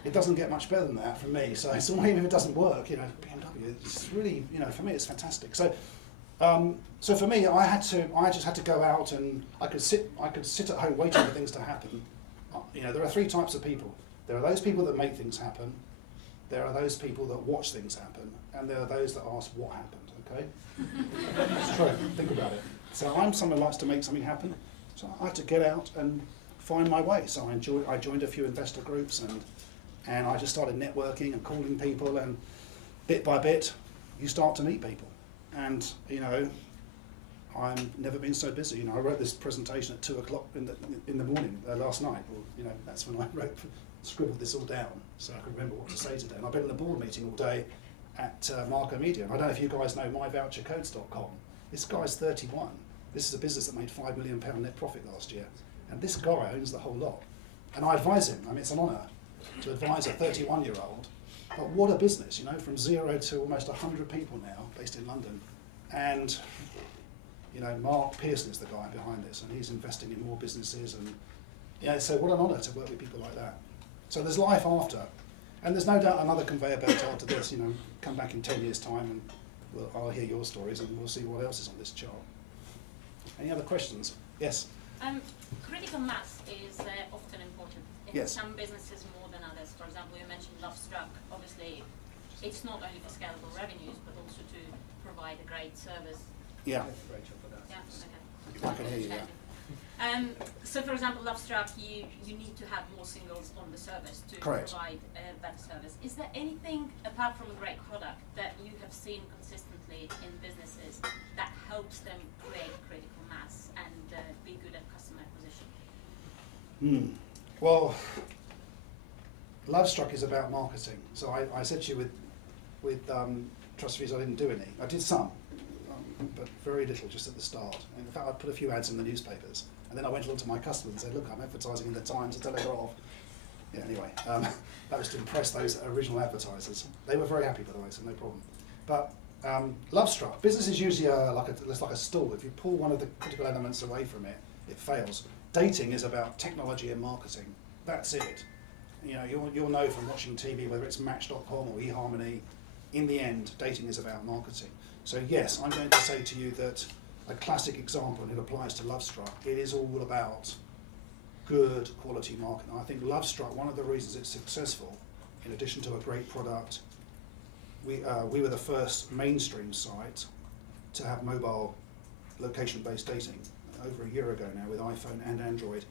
it doesn't get much better than that from me. So it's even if it doesn't work, you know, BMW, it's really, you know, for me it's fantastic. So, so for me, I just had to go out, and I could sit at home waiting for things to happen. You know, there are three types of people. There are those people that make things happen. There are those people that watch things happen, and there are those that ask what happened. Okay, it's true. Think about it. So I'm someone who likes to make something happen. So I had to get out and find my way. So I joined a few investor groups, and I just started networking and calling people, and bit by bit, you start to meet people. And you know, I've never been so busy. You know, I wrote this presentation at 2 o'clock in the morning last night. Or, you know, that's when I scribbled this all down so I could remember what to say today. And I've been in a board meeting all day at Marco Media. And I don't know if you guys know myvouchercodes.com. This guy's 31. This is a business that made £5 million net profit last year. And this guy owns the whole lot. And I advise him. I mean, it's an honour to advise a 31-year-old. But what a business, you know, from 0 to almost 100 people now, based in London. And, you know, Mark Pearson is the guy behind this, and he's investing in more businesses. And, yeah, so what an honour to work with people like that. So there's life after. And there's no doubt another conveyor belt after this, you know, come back in 10 years' time and I'll hear your stories and we'll see what else is on this chart. Any other questions? Yes? Critical mass is often important in Yes. some businesses more than others. For example, you mentioned Lovestruck. Obviously, it's not only for scalable revenues, but also to provide a great service. Yeah, Yeah, okay. I can hear you, yeah. So, for example, Lovestruck, you need to have more singles on the service to Correct. provide a better service. Is there anything, apart from a great product, that you have seen consistently in businesses that helps them create critical mass and be good at customer acquisition? Well, Lovestruck is about marketing. So I said to you with Trust Fees, I didn't do any. I did some, but very little just at the start. And in fact, I put a few ads in the newspapers. And then I went along to my customers and said, look, I'm advertising in the Times, the Telegraph. Yeah, anyway, that was to impress those original advertisers. They were very happy, by the way, so no problem. But Lovestruck, business is usually it's like a stool. If you pull one of the critical elements away from it, it fails. Dating is about technology and marketing. That's it. You know, you'll know from watching TV, whether it's Match.com or eHarmony, in the end, dating is about marketing. So yes, I'm going to say to you that a classic example, and it applies to Lovestruck, it is all about good quality marketing. I think Lovestruck, one of the reasons it's successful, in addition to a great product, we were the first mainstream site to have mobile location-based dating over a year ago now with iPhone and Android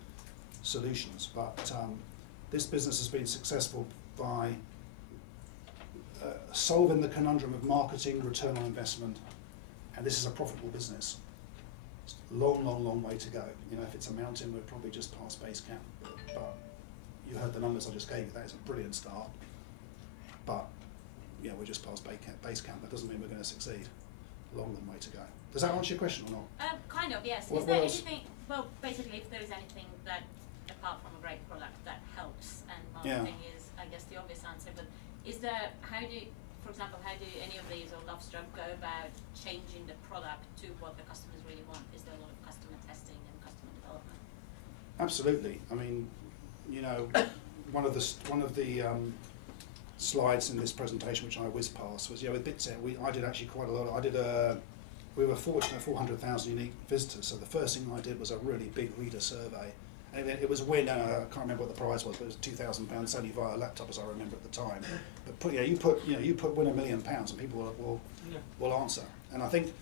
solutions. But this business has been successful by solving the conundrum of marketing, return on investment, and this is a profitable business. It's a long, long, long way to go. You know, if it's a mountain, we're probably just past base camp. But you heard the numbers I just gave you. That is a brilliant start. But yeah, we're just past base camp. That doesn't mean we're going to succeed. Long, long way to go. Does that answer your question or not? Kind of, yes. What Is there else? anything, well, basically, if there is anything that, apart from a great product, that helps, and Yeah. marketing is, I guess, the obvious answer, but is there, for example, how do any of these or Lovestruck go about changing the product to what the customers really want? Is there a lot of customer testing and customer development? Absolutely. I mean, you know, one of the slides in this presentation, which I whizzed past, was with Bitset. I did actually quite a lot. We were fortunate 400,000 unique visitors. So the first thing I did was a really big reader survey, and it was a win. I can't remember what the prize was, but it was £2,000 only via laptop, as I remember at the time. But you put win £1 million, and people will answer. And I think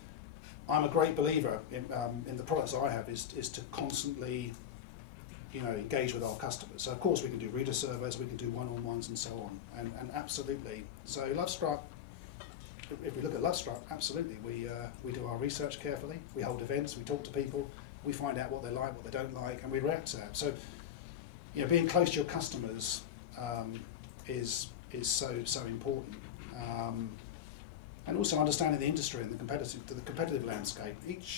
I'm a great believer in the products I have is to constantly, you know, engage with our customers. So of course we can do reader surveys, we can do one-on-ones and so on, and absolutely. So Lovestruck, if we look at Lovestruck, absolutely, we do our research carefully, we hold events, we talk to people, we find out what they like, what they don't like, and we react to that. So, you know, being close to your customers is so important. And also understanding the industry and the competitive landscape.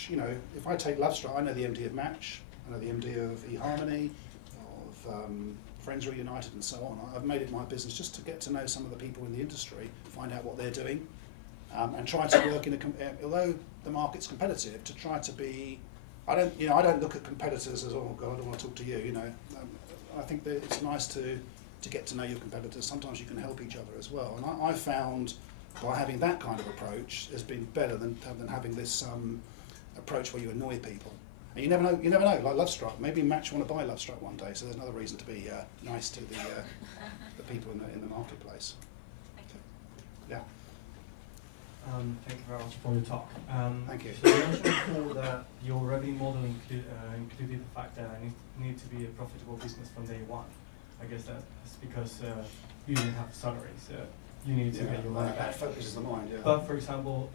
You know, if I take Lovestruck, I know the MD of Match, I know the MD of eHarmony, of Friends Reunited and so on. I've made it my business just to get to know some of the people in the industry, find out what they're doing, and try to work although the market's competitive, to try to be, I don't look at competitors as, oh God, I don't want to talk to you, you know. I think that it's nice to to get to know your competitors. Sometimes you can help each other as well. And I found by having that kind of approach has been better than having this approach where you annoy people. And you never know, like Lovestruck, maybe Match want to buy Lovestruck one day, so there's another reason to be nice to the people in the marketplace. Yeah. Thank you very much for your talk. Thank you. So you mentioned before that your revenue model included the fact that it need to be a profitable business from day one. I guess that's because you didn't have salary, so you need to get your money That back. focuses the mind, yeah. But for example,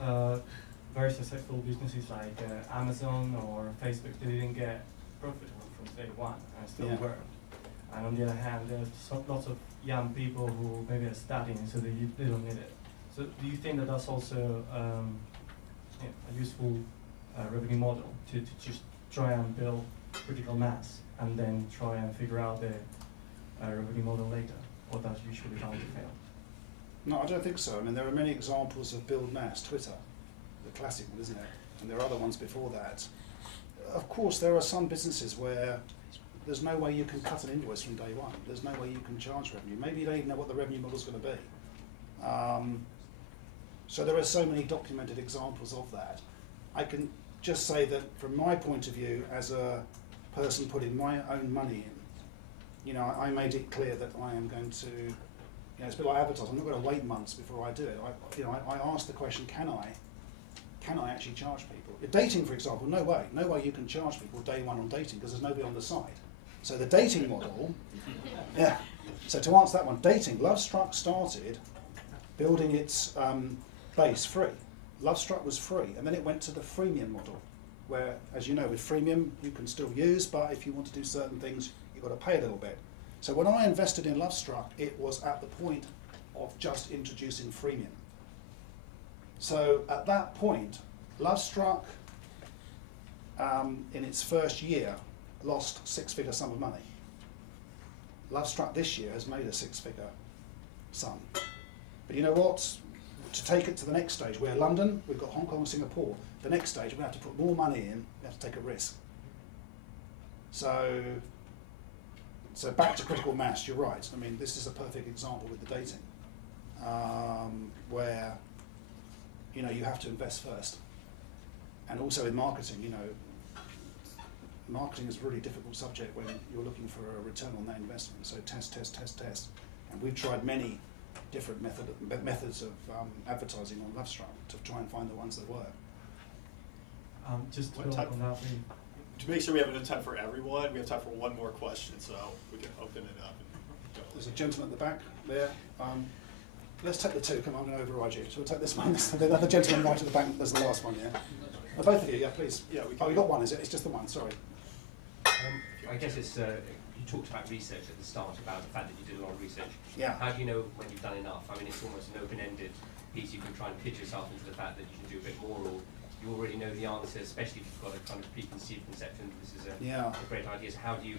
very successful businesses like Amazon or Facebook, they didn't get profitable from day one and still Yeah. were. And on the other hand, there's lots of young people who maybe are studying, so they don't need it. So do you think that that's also a useful revenue model to just try and build critical mass and then try and figure out the revenue model later, or that's usually bound to fail? No, I don't think so. I mean, there are many examples of build mass, Twitter, the classic one, isn't it? And there are other ones before that. Of course, there are some businesses where there's no way you can cut an invoice from day one. There's no way you can charge revenue. Maybe you don't even know what the revenue model's going to be. So there are so many documented examples of that. I can just say that from my point of view, as a person putting my own money in, I made it clear that I am going to, it's a bit like advertising. I'm not going to wait months before I do it. I asked the question, can I actually charge people? Dating, for example, no way you can charge people day one on dating because there's nobody on the site. So the dating model, yeah. So to answer that one, dating, Lovestruck started building its base free. Lovestruck was free, and then it went to the freemium model, where, as you know, with freemium you can still use, but if you want to do certain things, you've got to pay a little bit. So when I invested in Lovestruck, it was at the point of just introducing freemium. So at that point, Lovestruck, in its first year, lost six-figure sum of money. Lovestruck this year has made a six-figure sum. But you know what? To take it to the next stage, we're London, we've got Hong Kong and Singapore. The next stage, we have to put more money in, we have to take a risk. So back to critical mass, you're right. I mean, this is a perfect example with the dating, where you have to invest first. And also in marketing, marketing is a really difficult subject when you're looking for a return on that investment. So test. And we've tried many different methods of advertising on Lovestruck to try and find the ones that work. Just to What build type- on that, To make sure we have enough time for everyone, we have time for one more question, so we can open it up. There's a gentleman at the back there. Let's take the two. Come on, I'm going to override you. So we'll take this one. The other gentleman right at the back. There's the last one, yeah. Both of you, yeah, please. Yeah, we Oh, you got one, is it? It's just the one. Sorry. I guess it's, you talked about research at the start, about the fact that you did a lot of research. Yeah. How do you know when you've done enough? I mean, it's almost an open-ended piece. You can try and pitch yourself into the fact that you can do a bit more, or you already know the answer, especially if you've got a kind of preconceived conception that this is a great idea. So how do you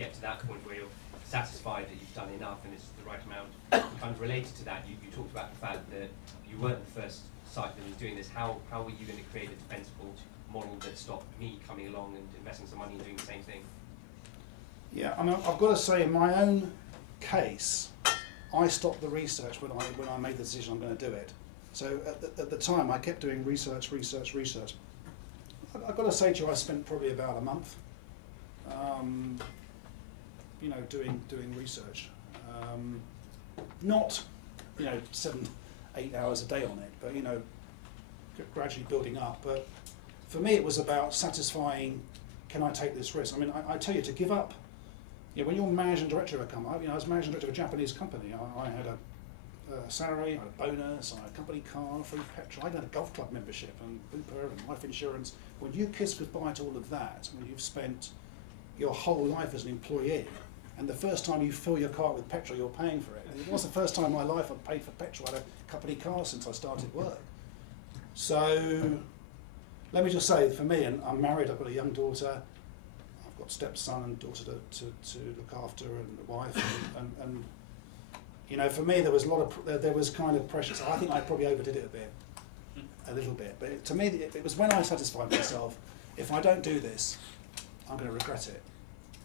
get to that point where you're satisfied that you've done enough and it's the right amount? And kind of related to that, you talked about the fact that you weren't the first site that was doing this. How were you going to create a defensible model that stopped me coming along and investing some money and doing the same thing? Yeah, I mean, I've got to say, in my own case, I stopped the research when I made the decision I'm going to do it. So at the time, I kept doing research. I've got to say to you, I spent probably about a month, doing research. Not, 7-8 hours a day on it, but gradually building up. But for me, it was about satisfying. Can I take this risk? I mean, I tell you, to give up. When you're managing director of a company, I was managing director of a Japanese company. I had a salary, I had a bonus, I had a company car, free petrol, I had a golf club membership and Bupa and life insurance. When you kiss goodbye to all of that, when you've spent your whole life as an employee, and the first time you fill your car with petrol, you're paying for it. It was the first time in my life I'd paid for petrol. I had a company car since I started work. So let me just say, for me, and I'm married, I've got a young daughter, I've got stepson and daughter to look after, and a wife, and for me there was kind of pressure. So I think I probably overdid it a little bit. But to me, it was when I satisfied myself, if I don't do this, I'm going to regret it.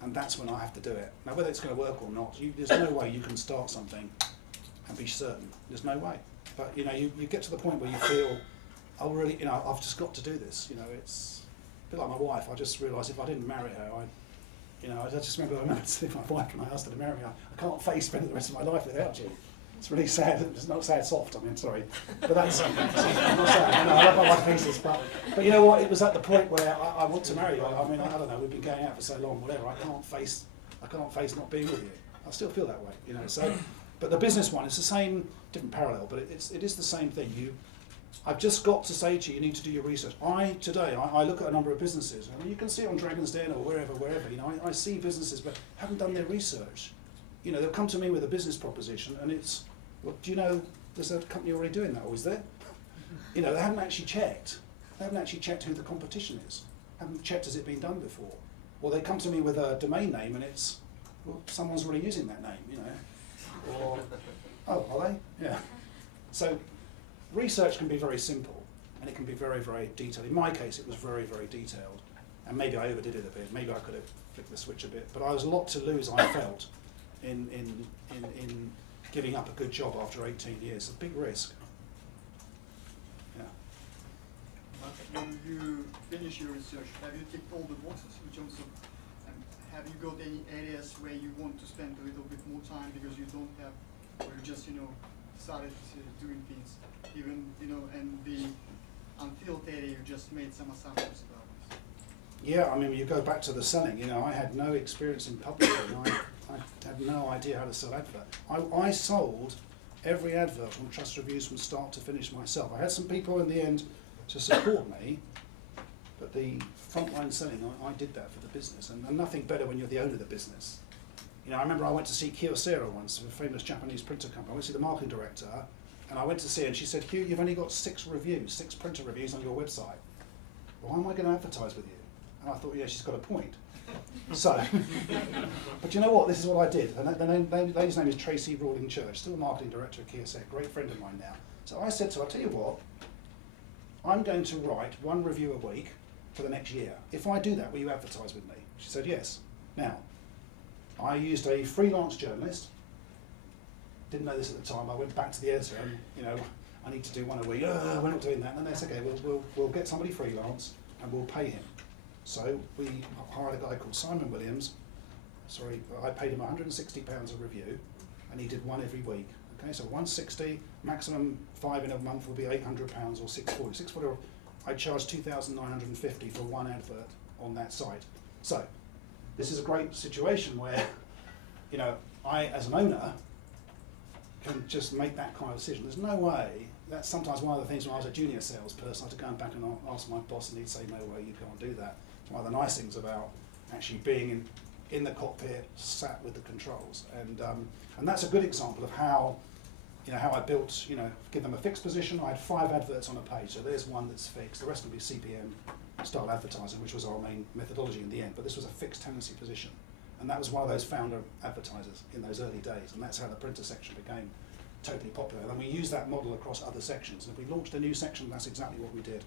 and that's when I have to do it. Now, whether it's going to work or not, there's no way you can start something and be certain. There's no way. But you know, you get to the point where you feel, oh, really, you know, I've just got to do this. You know, it's a bit like my wife. I just realised if I didn't marry her, I just remember to my wife and I asked her to marry me. I can't face spending the rest of my life without you. It's really sad. It's not sad soft. I mean, sorry, but that's I'm not sad. I love my wife pieces, but you know what? It was at the point where I want to marry you. I mean, I don't know. We've been going out for so long, whatever. I can't face not being with you. I still feel that way, you know. So, but the business one, it's the same, different parallel, but it is the same thing. I've just got to say to you, you need to do your research. Today I look at a number of businesses. I mean, you can see it on Dragon's Den or wherever. You know, I see businesses but haven't done their research. You know, they'll come to me with a business proposition, and it's, well, do you know there's a company already doing that, or is there? You know, they haven't actually checked. They haven't actually checked who the competition is. Haven't checked has it been done before. Or they come to me with a domain name, and it's, well, someone's already using that name. You know, or oh, are they? Yeah. So research can be very simple, and it can be very, very detailed. In my case, it was very, very detailed, and maybe I overdid it a bit. Maybe I could have flicked the switch a bit, but I was a lot to lose. I felt in giving up a good job after 18 years. A big risk. Yeah. When you finish your research, have you ticked all the boxes in terms of, have you got any areas where you want to spend a little bit more time because you don't have, or you just, you know, started doing things, even, you know, and the unfilled area, you just made some assumptions about this? Yeah, I mean, you go back to the selling, you know, I had no experience in publishing. I had no idea how to sell advert. I sold every advert on Trust Reviews from start to finish myself. I had some people in the end to support me, but the frontline selling, I did that for the business, and nothing better when you're the owner of the business. You know, I remember I went to see Kyocera once, a famous Japanese printer company. I went to see the marketing director, and I went to see her, and she said, Hugh, you've only got 6 printer reviews on your website. Why am I going to advertise with you? And I thought, yeah, she's got a point. So, but you know what? This is what I did. And the lady's name is Tracy Rawling Church, still marketing director of Kyocera, great friend of mine now. So I said to her, I'll tell you what, I'm going to write 1 review a week for the next year. If I do that, will you advertise with me? She said yes. Now, I used a freelance journalist. Didn't know this at the time. I went back to the editor and, you know, I need to do 1 a week. We're not doing that. And that's okay. We'll get somebody freelance and we'll pay him. So we hired a guy called Simon Williams. I paid him £160 a review, and he did 1 every week. Okay, so 160, maximum 5 in a month will be £800 or 640. 640. I charged $2,950 for 1 advert on that site. So this is a great situation where, you know, I as an owner can just make that kind of decision. There's no way. That's sometimes one of the things when I was a junior salesperson, I had to go back and ask my boss, and he'd say, no way, you can't do that. It's one of the nice things about actually being in the cockpit, sat with the controls. And that's a good example of how, you know, how I built, you know, give them a fixed position. I had 5 adverts on a page, so there's 1 that's fixed. The rest will be CPM style advertising, which was our main methodology in the end, but this was a fixed tenancy position. And that was one of those founder advertisers in those early days, and that's how the printer section became totally popular. And we used that model across other sections. And if we launched a new section, that's exactly what we did.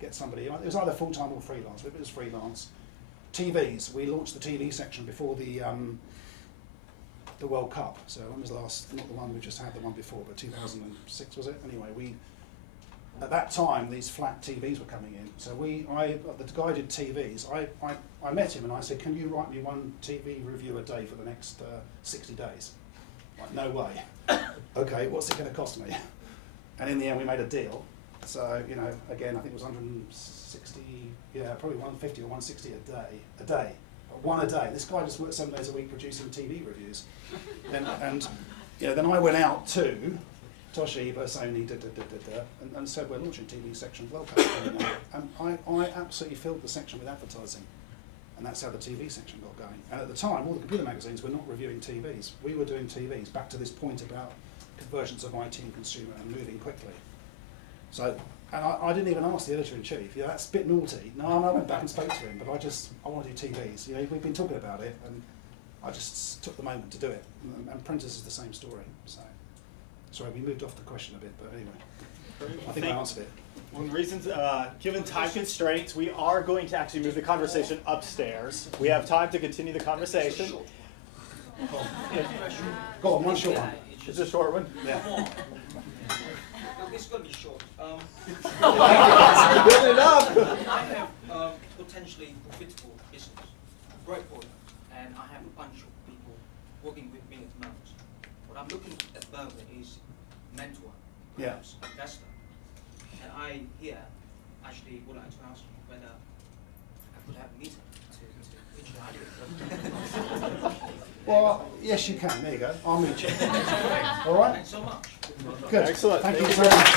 Get somebody, it was either full-time or freelance, but if it was freelance. TVs, we launched the TV section before the World Cup. So when was the last, not the one we just had, the one before, but 2006 was it? Anyway, at that time, these flat TVs were coming in. So the guy did TVs. I met him and I said, can you write me 1 TV review a day for the next 60 days? Like, no way. Okay, what's it going to cost me? And in the end, we made a deal. So, you know, again, I think it was 160, yeah, probably 150 or 160 a day, 1 a day. This guy just worked 7 days a week producing TV reviews. And you know, then I went out to Toshiba, Sony, and said, we're launching TV section of World Cup. And I absolutely filled the section with advertising. And that's how the TV section got going. And at the time, all the computer magazines were not reviewing TVs. We were doing TVs, back to this point about convergence of IT and consumer and moving quickly. So, and I didn't even ask the editor-in-chief, you know, that's a bit naughty. No, I went back and spoke to him, but I want to do TVs. You know, we've been talking about it, and I just took the moment to do it. And printers is the same story. So, sorry, we moved off the question a bit, but anyway, I think I answered it. Well, reasons, given time constraints, we are going to actually move the conversation upstairs. We have time to continue the conversation. Go on, one short one. It's a short one. Yeah. This is going to be short. Build it up. I have potentially profitable business, great product, and I have a bunch of people working with me at the moment. What I'm looking at the moment is mentor, perhaps investor. And I here actually would like to ask you whether I could have a meeting to pitch the idea. Well, yes, you can. There you go. I'll meet you. All right? Thanks so much. Good. Excellent. Thank you Thank very you. much.